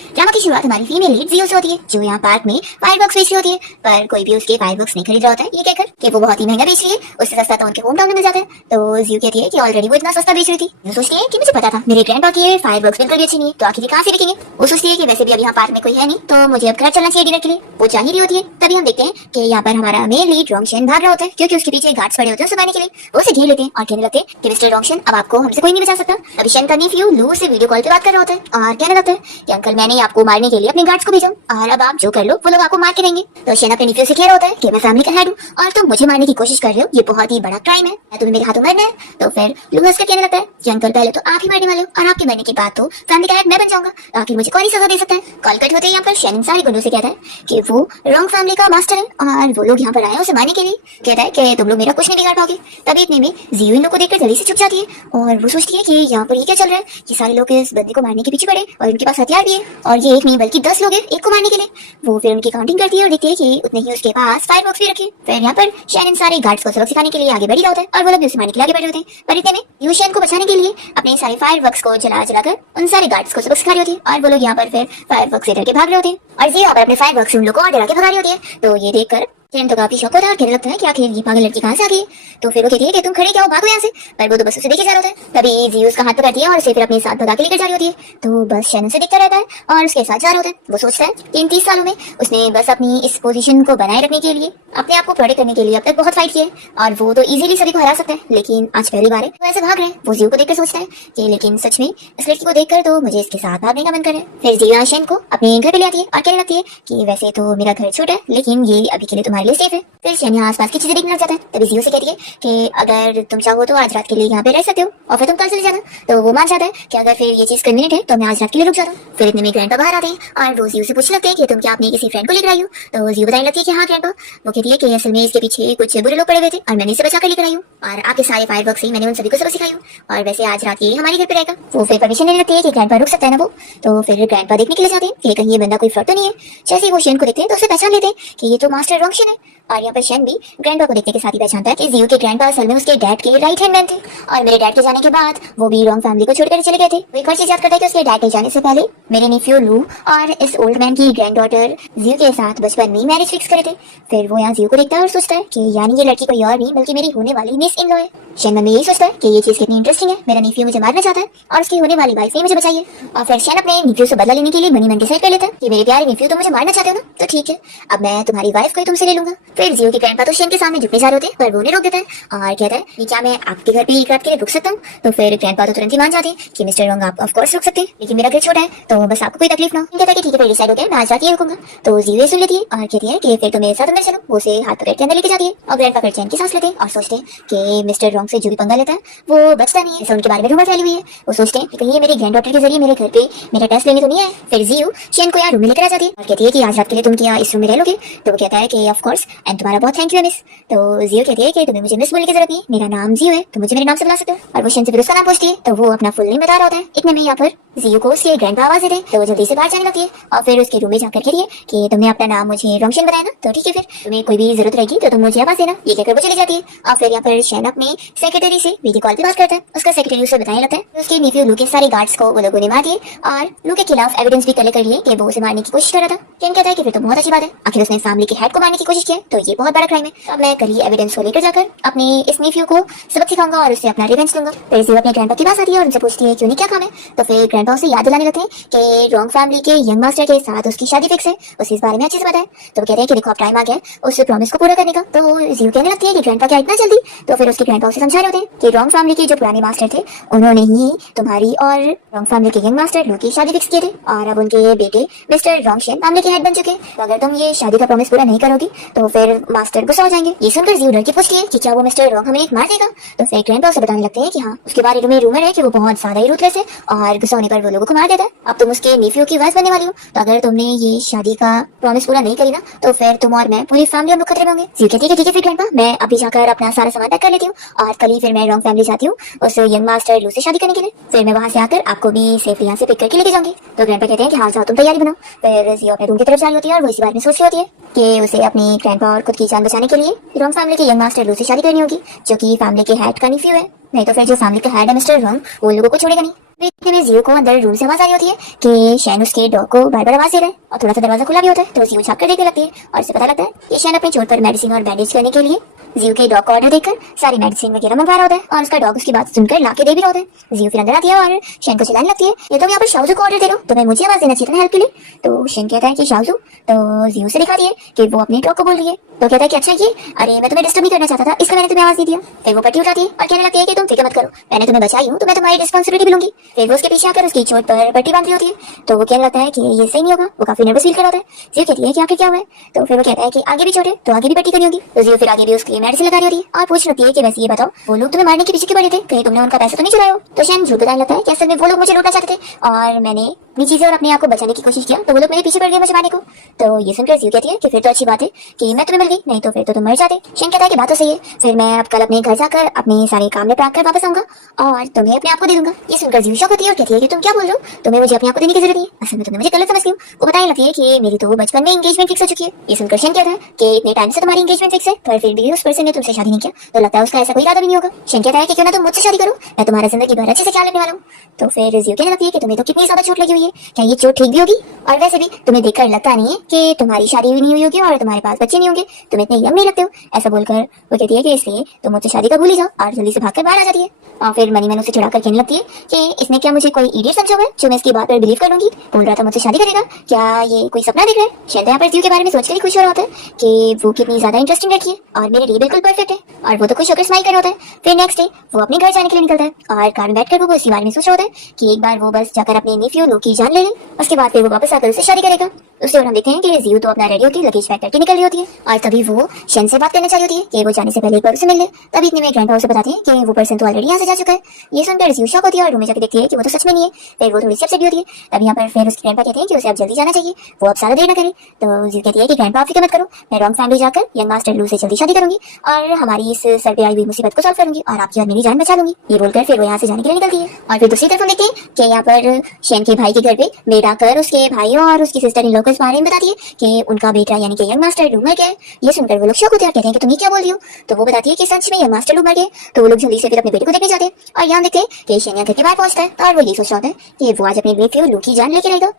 Drama की शुरुआत हमारी फीमेल लीड जियो से होती है, जो यहाँ पार्क में फायरवर्क्स बेच रही होती है, पर कोई भी उसके फायरवर्क्स नहीं खरीद रहा होता है, ये कहकर कि वो बहुत ही महंगा बेच रही है, उससे सस्ता तो उनके होम टाउन में मिल जाता है। तो जियो कहती है कि ऑलरेडी वो इतना सस्ता बेच रही थी। वो सोचती है कि मुझे पता था मेरे ग्रैंडपा के फायरवर्क्स बिल्कुल भी अच्छे नहीं है, तो आखिर कहाँ से बिकेंगे। वो सोचती है कि वैसे भी अब यहाँ पार्क में कोई है नहीं, तो मुझे अब घर चलना चाहिए डिनर के लिए। वो जा ही रही होती है, तभी हम देखते हैं कि यहाँ पर हमारा मेल लीड रोंगशन भाग रहा होता है, क्योंकि उसके पीछे गार्ड्स पड़े होते हैं सुनाने के लिए। वो उसे घेर लेते हैं और कहने लगते हैं कि मिस्टर रोंगशन, अब आपको हमसे कोई नहीं बचा सकता। तभी शन का नीफ्यू लू से वीडियो कॉल पे बात कर रहा होता है और कहने लगता है कि अंकल, मैंने आपको मारने के लिए अपने गार्ड्स को भेजा और अब आप जो कर लो वो लोग आपको मार के रहेंगे। तो शन अपने नीफ्यू से कह रहा होता है कि मैं फैमिली का हेड हूँ और तुम मुझे मारने की कोशिश कर रहे हो, ये बहुत ही बड़ा क्राइम है, तुम्हें मेरे हाथों मरना है। तो फिर लू हंस कर कहने लगता है कि अंकल, पहले तो आप ही मरने वाले हो और आपके मरने के बाद तो फैमिली का हेड मैं बन जाऊंगा, तो आखिर मुझे कौन ही सजा दे सकता है। कॉल कट होते ही यहाँ पर शन सारी गुंडों से कहता है कि वो रॉन्ग फैमिली का मास्टर है और वो लोग यहाँ पर आए उसे मारने के लिए। कहता है कि तुम लोग मेरा कुछ नहीं बिगाड़ पाओगे। तभी इतने में जियो इन लोग को देखकर जल्दी से छुप जाती है और वो सोचती है कि यहाँ पर ये क्या चल रहा है, कि सारे लोग इस बंदे को मारने के पीछे पड़े और उनके पास हथियार भी है और ये एक नहीं बल्कि 10 लोग हैं एक को मारने के लिए। वो फिर उनकी काउंटिंग करती है और देखती है कि उतने ही उसके पास फायरवर्क्स भी रखे। फिर यहाँ पर शैनन सारे गार्ड्स को सबक सिखाने के लिए आगे बढ़ रहा होता है और वो लोग भी उसे मारने के लिए आगे बढ़ रहे होते हैं। पर इतने में यूं शैन को बचाने के लिए अपने सारे फायरवर्क्स को जला जलाकर उन सारे गार्ड्स को सबक सिखा रही होती है और वो लोग यहाँ पर फिर फायरवर्क्स से डर के भाग रहे होते हैं और जी यहाँ पर अपने फायरवर्क्स से उन लोग को और डरा के भगा रही होती है। तो ये देखकर शैन तो काफी शौक होता है और कहने लगता है कि आखिर ये पागल लड़की कहाँ से आ गई। तो फिर वो कहती है कि तुम खड़े क्या हो, भागो यहाँ से। पर वो तो बस उसे देखे जा रहा होता है। तभी जी उसका हाथ पकड़ती है और उसे फिर अपने साथ भगा के लेकर जा रही होती है। तो बस शैनन से दिखता रहता है और उसके साथ जा रहा होता है। वो सोचता है कि इन 30 सालों में उसने बस अपनी इस पोजीशन को बनाए रखने के लिए, अपने आप को प्रोटेक्ट करने के लिए अब तक बहुत फाइट किया है और वो तो इजीली सभी को हरा सकता है, लेकिन आज पहली बार है वो ऐसे भाग रहे हैं। वो जियो को देखकर सोचता है कि लेकिन सच में इस लड़की को देखकर तो मुझे इसके साथ भागने का मन करे। फिर जियो शैन को अपने घर पे ले आती है और कहने लगती है कि वैसे तो मेरा घर छोटा है, लेकिन ये अभी के लिए तुम्हारे लिए सेफ है। फिर शैन यहाँ आसपास की चीजें देखने लग जाता है। तभी जियो से कहती है कि अगर तुम चाहो तो आज रात के लिए यहाँ पे रह सकते हो और फिर तुम कल चले जाना। तो वो मान जाता है कि अगर फिर ये चीज कन्वीनियंट है तो मैं आज रात के लिए रुक जाता हूँ। फिर इतने में ग्रैंडपा बाहर आते हैं और वो जियो से पूछने लगते हैं कि तुम क्या अपने किसी फ्रेंड को लेकर आई हो। तो जियो बताने लगती है कि हाँ ग्रैंडपा। वो कहती है कि असल में इसके पीछे कुछ बुरे लोग पड़े हुए थे और मैंने इसे बचा कर लेकर आई हूँ और आपके सारे फायरवर्क्स से मैंने उन सभी को सबक सिखाई हूँ और वैसे आज रात ये हमारे घर पे रहेगा। वो फिर परमिशन लेने लगती है कि ग्रैंडपा रुक सकता है ना। वो तो फिर ग्रैंडपा देखने के लिए जाते हैं कि कहीं ये बंदा कोई फ्रॉड तो नहीं है। जैसे ही वो शैन को देखते हैं तो उसे पहचान लेते हैं कि ये तो मास्टर रोंगशन है और यहाँ पर शैन भी ग्रैंडपा को देखने के साथ ही पहचानता है कि जियो के ग्रैंडपा असल में उसके डैड के राइट हैंड मैन थे और मेरे डैड के जाने के बाद वो भी रॉन्ग फैमिली को छोड़कर चले गए थे। वो एक और चीज याद करता है कि उसके डैड के जाने से पहले मेरे नेफ्यू लू और इस ओल्ड मैन की ग्रैंड डॉटर जियो के साथ बचपन में मैरिज फिक्स करे थे। फिर वो यहाँ जियो को देखता है और सोचता है कि यानी ये लड़की कोई और नहीं बल्कि मेरी होने वाली मिस इन लॉ है। शैन मन में यही सोचता है कि ये चीज कितनी इंटरेस्टिंग है, मेरा नेफ्यू मुझे मारना चाहता है और उसकी होने वाली वाइफ ने मुझे बचाई है। और फिर शैन अपने नेफ्यू से बदला लेने के लिए मनी मन डिसाइड कर लेता है कि मेरे प्यारे नेफ्यू तुम मुझे मारना चाहते हो ना, तो ठीक है, अब मैं तुम्हारी वाइफ को ही तुमसे ले लूंगा। फिर जियो के ग्रैंडपा तो शैन के सामने झुकने जा रहे होते हैं पर वो उन्हें रोक देता है और कहता है कि क्या मैं आपके घर पे एक रात के लिए रुक सकता हूँ। तो फिर ग्रैंडपा तो तुरंत ही मान जाते हैं कि मिस्टर रॉन्ग आप ऑफ कोर्स रुक सकते हैं, लेकिन मेरा घर छोटा है तो बस आपको कोई तकलीफ ना हो। कहता है कि ठीक है फिर डिसाइड हो गया, मैं आज रात ही रुकूंगा। तो जियो सुन लेती है और कहती है कि फिर तो मेरे साथ अंदर चलो। वो उसे हाथ पकड़ के अंदर लेके जाती है और ग्रैंडपा फिर चैन की सांस लेते हैं और सोचते हैं कि मिस्टर रॉन्ग से जो भी पंगा लेता है वो बचता नहीं है। ऐसा उनके बारे में रूमर फैली हुई है। वो सोचते हैं कि कहीं ये मेरी ग्रैंड डॉटर के जरिए मेरे घर पे मेरा टेस्ट लेने तो नहीं है। फिर जियो शैन को यहाँ रूम में लेकर आ जाती है और कहती है कि आज रात के लिए तुम क्या इस रूम में रह लोगे। तो वो कहता है कि ऑफ कोर्स एंड तुम्हारा बहुत थैंक यू मिस। तो जियो कहती है कि तुम्हें मुझे मिस बोलने की जरूरत नहीं, मेरा नाम जियो है, तुम मुझे मेरे नाम से बुला सकते हो। और वो शैन से फिर उसका नाम पूछती है तो वो अपना फुल नेम बता रहा होता है। इतने में यहाँ पर जियो को उसके ग्रैंडपा आवाज देते हैं तो वो जल्दी से बाहर जाने लगती है और फिर उसके रूम में जाकर कहती है कि तुमने अपना नाम मुझे रोंगशन बताया ना, तो ठीक है फिर तुम्हें कोई भी जरूरत रहेगी तो तुम मुझे आवाज देना। ये कहकर वो चली जाती है और फिर यहाँ पर शैन अपने सेक्रेटरी से वीडियो कॉल पे बात करता है। उसका सेक्रेटरी उसे बताने लगता है उसके नेफ्यू लू के सारे गार्ड्स को वो लोगों ने मार दिए और लू के खिलाफ एविडेंस भी कलेक्ट कर लिए कि वो उसे मारने की कोशिश कर रहा था। शैन कहता है कि फिर तो बहुत अच्छी बात है, आखिर उसने फैमिली के हेड को मारने की कोशिश की तो ये बहुत बड़ा क्राइम है। अब मैं कल ही एविडेंस को लेकर जाकर अपने इस नेफ्यू को सबक सिखाऊंगा और उससे अपना रिवेंज लूंगा। फिर जियो अपने ग्रैंडपा के पास आती है और उनसे पूछती है कि उन्हें क्या काम है। तो फिर ग्रैंडपा उसे याद दिलाने लगते हैं कि रॉन्ग फैमिली के यंग मास्टर के साथ उसकी शादी फिक्स है, उसे इस बारे में अच्छे से पता है। तो वो कहते हैं कि देखो अब टाइम आ गया उस प्रॉमिस को पूरा करने का। तो जियो कहने लगती है कि ग्रैंडपा क्या इतना जल्दी। तो फिर उसके ग्रैंडपा उसे समझा रहे होते हैं कि रॉन्ग फैमिली के जो पुराने मास्टर थे उन्होंने ही तुम्हारी और रॉन्ग फैमिली के यंग मास्टर लू की शादी फिक्स किए थे और अब उनके बेटे मिस्टर रोंगशन फैमिली के हेड बन चुके। तो अगर तुम ये शादी का प्रॉमिस पूरा नहीं करोगी तो फिर मास्टर गुस्सा हो जाएंगे। ये सुनकर जियो डर के पूछती है कि क्या वो मिस्टर रॉन्ग हमें मार देगा। तो फिर ग्रैंडपा उसे बताने लगते हैं कि हाँ उसके बारे में रूमर है कि वो बहुत ज्यादा ही रूथलेस है और गुस्सा होने पर वो लोगों को मार देता है। अब तुम उसके नेफ्यू की वाइफ बनने वाली हो, तो अगर तुमने ये शादी का प्रॉमिस पूरा नहीं करी ना तो फिर तुम और मैं पूरी फैमिली हम लोग खतरे में होंगे। जियो कहती है ठीक है फिर ग्रैंडपा मैं अभी जाकर अपना सारा सामान पैक कर लेती हूँ और कल ही फिर मैं रॉन्ग फैमिली जाती हूँ उस यंग मास्टर लू से शादी करने के लिए। फिर मैं वहाँ से आकर आपको भी सेफली यहाँ से पिक करके लेके जाऊंगी। तो ग्रैंडपा कहते हैं कि हाँ जाओ तुम तैयारी बनाओ। फिर जियो अपने रूम की तरफ जा रही होती है और वो इसी बारे में सोच रही होती है कि उसे अपनी ग्रैंडपा और खुद की जान बचाने के लिए रॉन्ग फैमिली के यंग मास्टर लू से शादी करनी होगी जो कि फैमिली के हेड का नेफ्यू है, नहीं तो फिर जो फैमिली का हेड है मिस्टर रॉन्ग वो लोगों को छोड़ेगा नहीं। इतने में जियो को अंदर रूम से आवाज आ रही होती है कि शैन उसके डॉग को बार बार आवाज दे रहा है और थोड़ा सा दरवाजा खुला भी होता है। तो जियो झाँक कर देखने लगती है और इसे पता लगता है कि शैन अपनी चोट पर मेडिसिन और बैंडेज करने के लिए जियो के डॉग का ऑर्डर देकर सारी मेडिसिन वगैरह मंगवा रहा होता है और उसका डॉग उसकी बात सुनकर ला के दे भी रहा होता है। जियो फिर अंदर आती है और शैन को चिल्लाने लगती है, ये तो यहाँ पर शाओजू को ऑर्डर दे रहा हूँ, तो मैं मुझे आवाज देना चाहिए था हेल्प के लिए। तो शैन कहता है कि शाओजू, तो जियो से दिखाती है कि वो अपने डॉग को बोल रही है। तो कहता है कि अच्छा ये, अरे मैं तुम्हें डिस्टर्ब नहीं करना चाहता था, इसलिए मैंने तुम्हें आवाज दे दिया। फिर वो पट्टी उठाती है और कहने लगती है कि तुम फिक्र मत करो, मैंने तुम्हें बचाई हूँ तो मैं तुम्हारी रिस्पॉन्सिबिलिटी भी लूंगी। फिर वो उसके पीछे आकर उसकी चोट पर पट्टी बांध रही होती है। तो वो कहने लगता है कि ये सही नहीं होगा, वो काफी नर्वस फील कर रहा होता है। जियो कहती है कि आखिर क्या हुआ है। तो फिर वो कहता है कि आगे भी चोट है तो आगे भी पट्टी करनी होगी। तो जियो फिर आगे भी उसकी मेडिसिन लगा रही होती है और पूछ लेती है कि वैसे ये बताओ वो लोग तुम्हें मारने के पीछे क्यों पड़े थे, कहीं तुमने उनका पैसा तो नहीं चुराया हो। तो शैन झूठ बताने लगता है कि असल में वो लोग मुझे लूटना चाहते थे और मैंने अपनी चीजें और अपने आप को बचाने की कोशिश किया, तो वो लोग मेरे पीछे पड़ गए मुझे मारने को। तो ये सुनकर जियो कहती है कि फिर तो अच्छी बात है कि मैं तुम्हें मिल गई, नहीं तो फिर तो तुम मर जाते। शैन कहता है कि बात तो सही है, फिर मैं अब कल अपने घर जाकर अपने सारे काम निपटा कर वापस आऊंगा और तुम्हें अपने आप को दे दूंगा। ये सुनकर जियो शॉक होती है और कहती है कि तुम क्या बोल रहे हो, तुम्हें मुझे अपने आप को देने की जरूरत नहीं है, असल में तुमने मुझे गलत समझती हो। वो बताने लगती है कि मेरी तो बचपन में एंगेजमेंट फिक्स हो चुकी है। ये सुनकर शैन कहता है कि इतने टाइम से तुम्हारी एंगेजमेंट फिक्स है पर फिर भी उस पर्सन ने तुमसे शादी नहीं किया, तो लगता है उसका ऐसा कोई इरादा भी नहीं होगा। शैन कहता है कि क्यों ना तुम मुझसे शादी करो, मैं तुम्हारा जिंदगी भर अच्छे से ख्याल रखने वाला हूँ। तो फिर जियो कहने लगती है कि तुम्हें तो कितनी ज्यादा चोट लगी हुई है, क्या ये चोट ठीक भी होगी, और वैसे भी तुम्हें देखकर लगता नहीं है कि तुम्हारी शादी भी नहीं हुई होगी और तुम्हारे पास बच्चे नहीं होंगे, तुम इतने यंग नहीं लगते हो। ऐसा बोलकर वो कहती है कि इसलिए तुम मुझसे शादी का भूल ही जाओ और जल्दी से भागकर बाहर आ जाती है। और फिर मनी मैन उसे चिढ़ाकर कहने लगती है कि इसने क्या मुझे कोई इडियट समझा हुआ है जो मैं इसकी बात पर बिलीव कर लूंगी, बोल रहा था मुझसे शादी करेगा, क्या ये कोई सपना देख रहा है। शैन यहाँ पर जियो के बारे में सोचकर ही खुश हो रहा होता है कि वो कितनी ज्यादा इंटरेस्टिंग लड़की है और मेरे लिए बिल्कुल परफेक्ट है, और वो तो खुश होकर स्माइल कर रहा होता है। फिर नेक्स्ट डे वो अपने घर जाने के लिए निकलता है और कार में बैठकर वो इसी बारे में सोच रहा होता है कि एक बार वो बस जाकर अपने नेफ्यू लो की जान ले ले, उसके बाद फिर वो वापस आकर उससे शादी करेगा। उससे और हम देखते हैं कि जियो तो अपना रेडी होती है, लगेज पैक करके निकल रही होती है और तभी वो शैन से बात करना चाहिए होती है कि वो जाने से पहले एक बार उसे मिल ले। तभी इतने में ग्रैंडपा उसे बताते हैं कि वो पर्सन तो ऑलरेडी यहाँ से जा चुका है। ये सुनकर जियो शॉक होती है और रूम में जाकर देखती है कि वो तो सच में नहीं है। फिर वो थोड़ी सी अपसेट भी होती है। तब यहाँ पर फिर उसके ग्रैंडपा कहते हैं कि उसे अब जल्दी जाना चाहिए, वो अब सारा देर न करे। तो जियो कहती है कि ग्रैंडपा आप फिक्र मत करो, मैं रॉन्ग फैमिली जाकर यंग मास्टर लू से जल्दी शादी करूंगी और हमारी इस सर पे आई हुई मुसीबत को सॉल्व करूंगी और आपकी और मेरी जान बचा लूंगी। ये बोलकर फिर वो यहाँ से जाने के लिए निकलती है। और फिर दूसरी तरफ हम देखते हैं कि यहाँ पर शैन के भाई के घर पे मेड आकर उसके भाई और उसकी सिस्टर इन लोग को इस बारे में बताती है कि उनका बेटा यानी कि यंग मास्टर लू मर गया है। ये सुनकर वो लोग शौक होते हैं और कहते हैं कि तुम ये क्या बोल रही हो। तो वो बताती है कि सच में यंग मास्टर लू मर गए। तो वो लोग जल्दी से फिर अपने बेटे को देखने जाते हैं और यहाँ देखते हैं कि शैन यहाँ घर के बाहर पहुंचता है और वो ये सोच रहा होता है कि वो आज अपने बेटे लू की जान लेके रहेगा।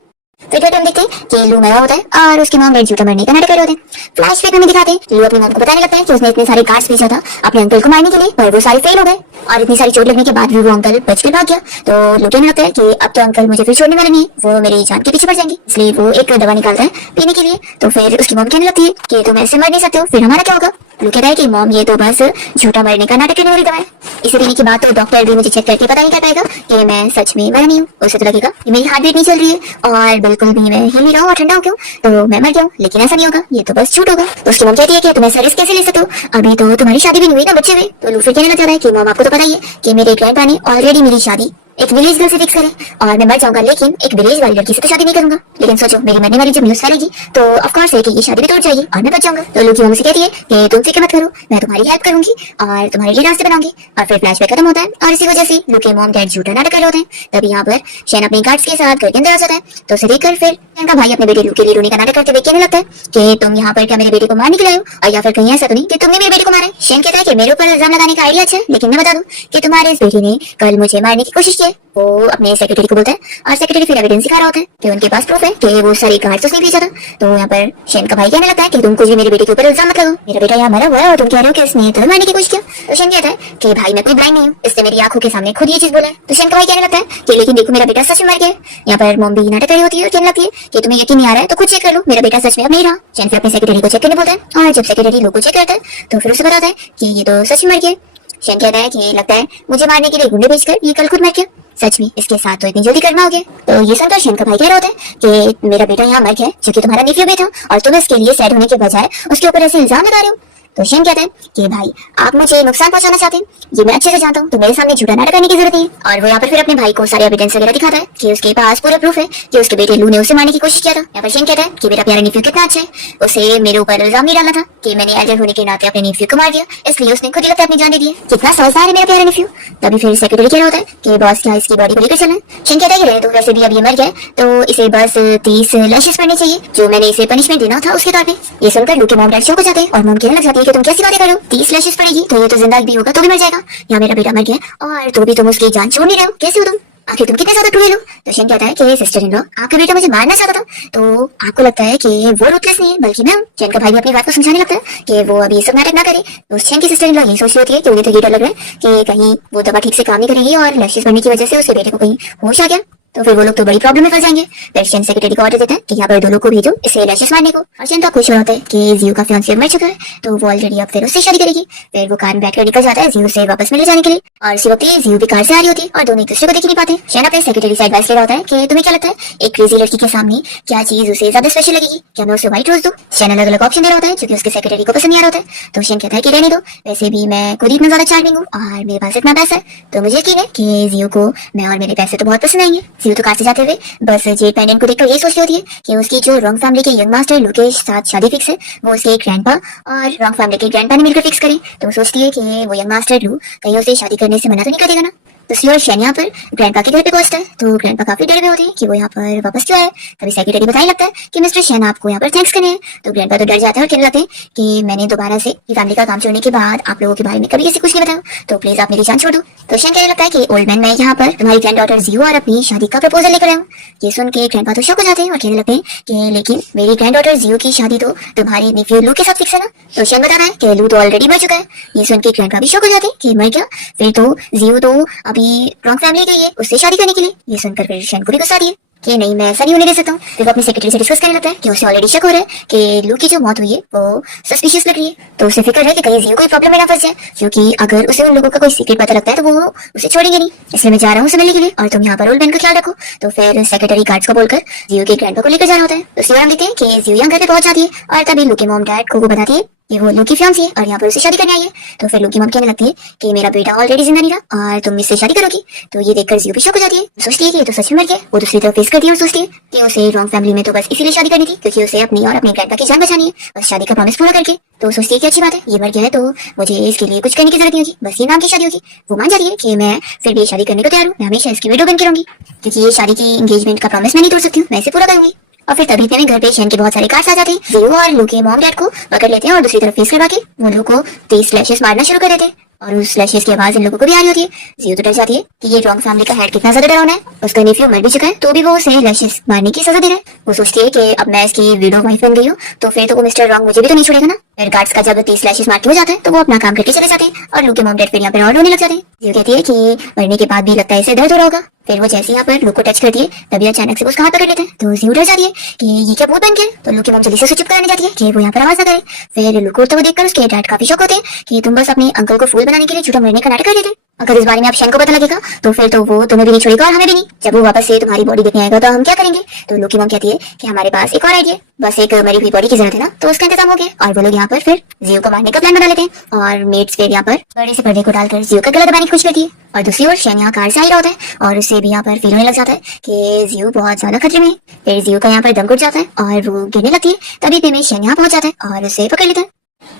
फिर हम देखते हैं कि लू मरा होता है और उसकी मॉम रेड जूता मरने का नाटक कर रहे होते हैं। फ्लैशबैक में दिखाते हैं लू अपनी मॉम को बताने लगता है कि उसने इतने सारे कार्ड्स भेजा था अपने अंकल को मारने के लिए, पर वो सारे फेल हो गए और इतनी सारी चोट लगने के बाद भी वो अंकल बचकर भाग गया। तो लू कहने लगता है कि अब तो अंकल मुझे फिर छोड़ने वाले नहीं, वो मेरी जान के पीछे पड़ जाएंगे, इसलिए वो एक दवा निकालता है पीने के लिए। तो फिर उसकी मॉम कहने लगती है कि तुम ऐसे मर नहीं सकते हो, फिर हमारा क्या होगा। लू कहता है कि मॉम ये तो बस झूठा मरने का नाटक करने वाली दवा है, इसे पीने के बाद तो डॉक्टर भी मुझे चेक करके पता नहीं कर पाएगा कि मैं सच में मरा नहीं हूँ। उसे तो लगेगा कि मेरी हार्ट बीट नहीं चल रही है और बिल्कुल भी मैं हिल नहीं रहा हूँ और ठंडा हो क्यों, तो मैं मर गया हूँ, लेकिन ऐसा नहीं होगा, ये तो बस झूठ होगा। तो उसकी मॉम कहती है कि तुम ऐसा रिस्क कैसे ले सकते हो, अभी तो तुम्हारी शादी भी नहीं हुई ना बच्चे हुए। तो लू फिर कहने लग जाता है कि मॉम आपको तो पता ही है कि मेरे ग्रैंडपा ने ऑलरेडी मेरी शादी एक विलेज गर्ल से फिक्स करे और मैं मर जाऊंगा, लेकिन एक विलेज वाली लड़की से तो शादी नहीं करूंगा। लेकिन सोचो मेरी मरने वाली जब न्यूज फैलेगी तो ऑफ कोर्स है कि ये शादी भी टूट जाएगी और मैं बच जाऊंगा। तो लू की मम्मी से कहती है कि तुम फिक्र मत करो, मैं तुम्हारी हेल्प करूंगी और तुम्हारे लिए रास्ते बनाऊंगी। और फिर फ्लैशबैक खत्म होता है और इसी वजह से लू के मॉम डैड झूठा नाटक कर रहे होते हैं। तभी यहाँ पर शैन अपने गार्ड्स के साथ घर के अंदर आ जाता है। तो उसे देखकर फिर शैन का भाई अपने बेटे लू के लिए रोने का नाटक करते हुए कहने लगता है कि तुम यहाँ पर क्या मेरे बेटे को मारने के लिए आए हो, और या फिर कहीं ऐसा तो नहीं कि तुमने मेरे बेटे को मारा है। शैन कहता है कि मेरे ऊपर इल्जाम लगाने का आइडिया अच्छा है, लेकिन मैं बता दूं कि तुम्हारे इस बेटे ने कल मुझे मारने की कोशिश की है। वो अपने सेक्रेटरी को बोलता है और सेक्रेटरी फिर एविडेंस दिखा रहा होता है कि उनके पास प्रूफ है कि वो सारी कार्ड्स उसने भेजा था। तो यहाँ पर शैन का भाई कहने लगता है कि तुम कुछ भी मेरे बेटे के ऊपर इल्जाम मत लगाओ, मेरा बेटा यहाँ मरा हुआ है और तुम कह रहे हो कि उसने तुम्हें मारने की कोशिश किया। तो शैन कहता है कि भाई मैं कोई ब्लाइंड नहीं हूँ, इसने मेरी आंखों के सामने खुद ये चीज बोला है। तो शैन का भाई कहने लगता है कि लेकिन देखो मेरा बेटा सच में मर गया है। यहाँ पर मॉम भी नाटक कर रही होती है और कहने लगती है कि तुम्हें यकीन नहीं आ रहा है तो खुद चेक कर लो, मेरा बेटा सच में अब नहीं रहा। शैन फिर अपने सेक्रेटरी को चेक करने बोलता है और जब सेक्रेटरी लोग को चेक करता है तो फिर उसे बताता है कि ये तो सच में मर गया। शैन कहता है कि लगता है मुझे मारने के लिए गुंडे भेजकर ये कल खुद मर गया, सच में इसके साथ तो इतनी जल्दी करना हो गया। तो ये सुनकर शैन का भाई कह रहा होता है कि मेरा बेटा यहाँ मर गया जो कि तुम्हारा नेफ्यू भी था और तुम इसके लिए सैड होने के बजाय उसके ऊपर ऐसे इल्जाम लगा रहे हो। तो शैन कहता है कि भाई आप मुझे नुकसान पहुंचाना चाहते हैं, ये मैं अच्छे से जानता हूँ, तो मेरे सामने झूठा नाटक करने की जरूरत नहीं। और वो यहाँ पर फिर अपने भाई को सारे एविडेंस वगैरह दिखाता है कि उसके पास पूरा प्रूफ है कि उसके बेटे लू ने उसे मारने की कोशिश किया था। यहाँ पर शैन कहता है कि मेरा प्यारा नेफ्यू कितना अच्छा है, उसे मेरे ऊपर इल्जाम नहीं डालना था कि मैंने एल्डर होने के नाते अपने नेफ्यू को मार दिया, इसलिए उसने खुद ही लगता अपनी जान दे दी है। कितना समझदार है मेरा प्यारा नेफ्यू। तभी फिर सेक्रेटरी कह रहा होता है कि बॉस क्या इसकी बॉडी को लेकर चलना है। शैन कहता है तो वैसे भी अब ये मर गया तो इसे बस 30 लैशेस पड़ने चाहिए जो मैंने इसे पनिशमेंट देना था उसके तौर पे। ये सुनकर लू के मॉम डैड शॉक हो जाते हैं और मॉम कहने लग जाती है कि तुम कैसी बातें कर रहे हो, 30 लैशेस पड़ेगी तो ये तो जिंदा भी होगा तो भी मर जाएगा, या मेरा बेटा मर गया और तो भी तुम उसकी जान छोड़ नहीं रहे हो, कैसे हो तुम। आखिर तुम कितने ज्यादा ट्रू हो? तो शेन कहता है कि सिस्टर इन लॉ, आपका बेटा मुझे मारना चाहता था, तो आपको लगता है कि वो रूथलेस नहीं है बल्कि मैं हूँ। शेन का भाई भी अपनी बात को समझाने लगता है कि वो अभी सब नाटक ना करे। तो शेन की सिस्टर इन लॉ ये सोच रही होती है कि उन्हें तो ये डर लग रहा है कि कहीं वो दवा ठीक से काम नहीं करेगी और लैशेस बनने की वजह से उसके बेटे को कहीं होश आ गया, तो फिर वो लोग तो बड़ी प्रॉब्लम में फंस जाएंगे। फिर शेन सेक्रेटरी को ऑर्डर देता है कि यहाँ पर 2 लोग को भेजो इसे लैशेस मारने को। और शेन तो खुश हो जाता है कि जियो का फियांसे मर चुका है, तो वो ऑलरेडी अब फिर उससे शादी करेगी। फिर वो कार में बैठकर निकल जाता है जियो से वापस मिलने जाने के लिए, और इसी वक्त जियो भी कार से आ रही होती है और दोनों एक दूसरे को देख ही नहीं पाते। शेन अपने सेक्रेटरी से एडवाइस ले रहा होता है कि तुम्हें क्या लगता है एक क्रेजी लड़की के सामने क्या चीज उसे ज्यादा स्पेशल लगेगी, क्या मैं उसे व्हाइट रोज दूं? शेन अलग अलग ऑप्शन दे रहा होता है जो कि उसके सेक्रेटरी को पसंद नहीं आ रहा होता है। तो शेन कहता है कि रहने दो, वैसे भी मैं खुद ही इतना ज्यादा चार्मिंग हूँ और मेरे पास इतना पैसा है, तो मुझे यकीन है कि जियो को मैं और मेरे पैसे तो बहुत पसंद आएंगे। जियो तो कार से जाते हुए बस जेड पैंडेंट को देखकर ये सोच रही होती है कि उसकी जो रॉन्ग फैमिली के यंग मास्टर लोकेश साथ शादी फिक्स है वो उसके ग्रैंडपा और रॉन्ग फैमिली के ग्रैंडपा ने मिलकर फिक्स करी। तो वो सोचती है कि वो यंग मास्टर लू कहीं उसे शादी करने से मना तो नहीं कर देगा ना। दूसरी ओर शेन यहाँ पर ग्रैंडपा के घर पे पहुंचता है, तो ग्रैंडपा काफी डरे हुए होते हैं कि वो यहाँ पर वापस क्यों आए। तभी सेक्रेटरी बताने लगता है कि मिस्टर शेन आपको यहाँ पर थैंक्स करने हैं। तो ग्रैंडपा तो डर जाते हैं और कहने लगते हैं कि मैंने दोबारा से फैमिली का काम छोड़ने के बाद आप लोगों के बारे में कभी किसी कुछ नहीं बताया, तो प्लीज आप मेरी जान छोड़ दो। तो शेन कहने लगता है कि ओल्ड मैन मैं यहाँ पर तुम्हारी ग्रैंड डॉटर जियो और अपनी शादी का प्रपोजल लेकर आया हूँ। ये सुन के ग्रैंडपा तो शॉक हो जाते हैं और कहने लगते हैं कि लेकिन मेरी ग्रैंड डॉटर जियो की शादी तो तुम्हारे नेफ्यू लू के साथ फिक्स है ना। तो शेन बता रहा है कि लू तो ऑलरेडी मर चुका है। ये सुन के ग्रैंडपा भी शॉक हो जाते हैं कि मर गया, फिर तो जियो तो अभी रॉन्ग फैमिली गई है उससे शादी करने के लिए। ये सुनकर फिर शेन को भी गुस्सा दिए कि नहीं मैं ऐसा नहीं होने दे सकता हूँ। फिर वो अपनी सेक्रेटरी से डिस्कस करने लगता है कि उसे ऑलरेडी शक हो रहा है कि लू की जो मौत हुई है वो सस्पिशियस लग रही है। तो उसे फिक्र है कि कहीं जियो कोई प्रॉब्लम में ना फंस जाए, क्योंकि अगर उसे उन लोगों का कोई सीक्रेट पता लगता है तो वो उसे छोड़ेंगे नहीं। इसलिए मैं जा रहा हूँ उसे मिलने के लिए और तुम यहाँ पर ओल्ड मैन का ख्याल रखो। तो फिर सेक्रेटरी गार्ड्स को बोलकर जियो के ग्रैंडपा को लेकर जाना होता है। तो उसके बाद हम देखते हैं कि जियो यहाँ घर पे पहुंच जाती है और तभी लू के मॉम डैड को वो बताती है कि वो लू की फियांसी है और यहाँ पर उसे शादी करने आई है। तो फिर लू की मॉम कहने लगती है कि मेरा बेटा ऑलरेडी जिंदा नहीं रहा और तुम इससे शादी करोगी। तो ये देखकर जियो भी शॉक हो जाती है, सोचती है कि ये तो सच में मर गया। वो दूसरी तरफ फेस करती है और सोचती है कि उसे रॉन्ग फैमिली में तो बस इसीलिए शादी करनी थी क्योंकि उसे अपनी और अपने ग्रैंडपा की जान बचानी है, बस शादी का प्रॉमिस पूरा करके। तो सोचती है कि अच्छी बात है ये मर गया है तो मुझे इसके लिए कुछ करने की जरूरत नहीं होगी, बस ये नाम की शादी होगी। वो मान जाती है कि मैं फिर भी शादी करने को तैयार हूँ, मैं हमेशा इसकी विडो बन के रहूंगी क्योंकि ये शादी की एंगेजमेंट का प्रॉमिस मैं नहीं तोड़ सकती हूँ, मैं इसे पूरा करूंगी। और फिर तभी में घर पे शेन के बहुत सारे कार्ड्स आ जाते हैं। जियो और लू के मॉम डैड को पकड़ लेते हैं और दूसरी तरफ फेस करवा के वो लू को 30 स्लैशेस मारना शुरू कर देते हैं और उस स्लैशेस की आवाज इन लोगों को भी आ रही होती है। जियो तो डर जाती है कि ये रॉन्ग फैमिली का हेड कितना ज्यादा डरावना है, उसका नेफ्यू मर भी चुका है तो भी वो उसे लैशेस मारने की सजा दे रहा है। वो सोचती है कि अब मैं इसकी विडो वाइफ बन गई हूँ तो फिर तो वो मिस्टर रॉन्ग मुझे भी तो नहीं छोड़ेगा ना। फिर गार्ड्स का जब 30 स्लैशेस मार के हो जाता है तो वो अपना काम करके चले जाते हैं और लू के मॉम डैड फिर यहाँ पर और रोने लग जाते हैं। जियो कहती है कि मरने के बाद भी लगता है इसे दर्द हो रहा होगा। फिर वो जैसे यहाँ पर लू को टच करती है तभी अचानक से उसका हाथ पकड़ लेते हैं। तो जियो डर जाती है कि ये क्या भूत बन गया। तो लू की मॉम जल्दी से उसे चुप कराने जाती है कि वो यहाँ पर आवाज ना करे। फिर लू को तो देखकर उसके डैड काफी शौक होते हैं कि तुम बस अपने अंकल को फूल बनाने के लिए झूठा मरने का नाटक कर देते। अगर इस बारे में आप शेन को पता लगेगा तो फिर तो वो तुम्हें भी नहीं छोड़ेगा और हमें भी नहीं। जब वो वापस से तुम्हारी बॉडी देखने आएगा तो हम क्या करेंगे। तो लू की मॉम कहती है कि हमारे पास एक और आइडिया, बस एक मरी हुई बॉडी की जरूरत है ना, तो उसका इंतजाम हो गया। और वो लोग यहाँ पर फिर जियो को मारने का प्लान बना लेते हैं और मेट्स फिर यहाँ पर बड़े से पर्दे को डालकर जियो का गला दबाने की कोशिश करती है। और दूसरी ओर शेन यहाँ कार से आ रहा होता है और उससे भी यहाँ पर फील होने लग जाता है कि जियो बहुत ज्यादा खतरे में है। फिर जियो का यहाँ पर दम घुट जाता है और वो गिरने लगती है। तभी पे में शेन यहाँ पहुंच जाता है और उसे पकड़ लेता है।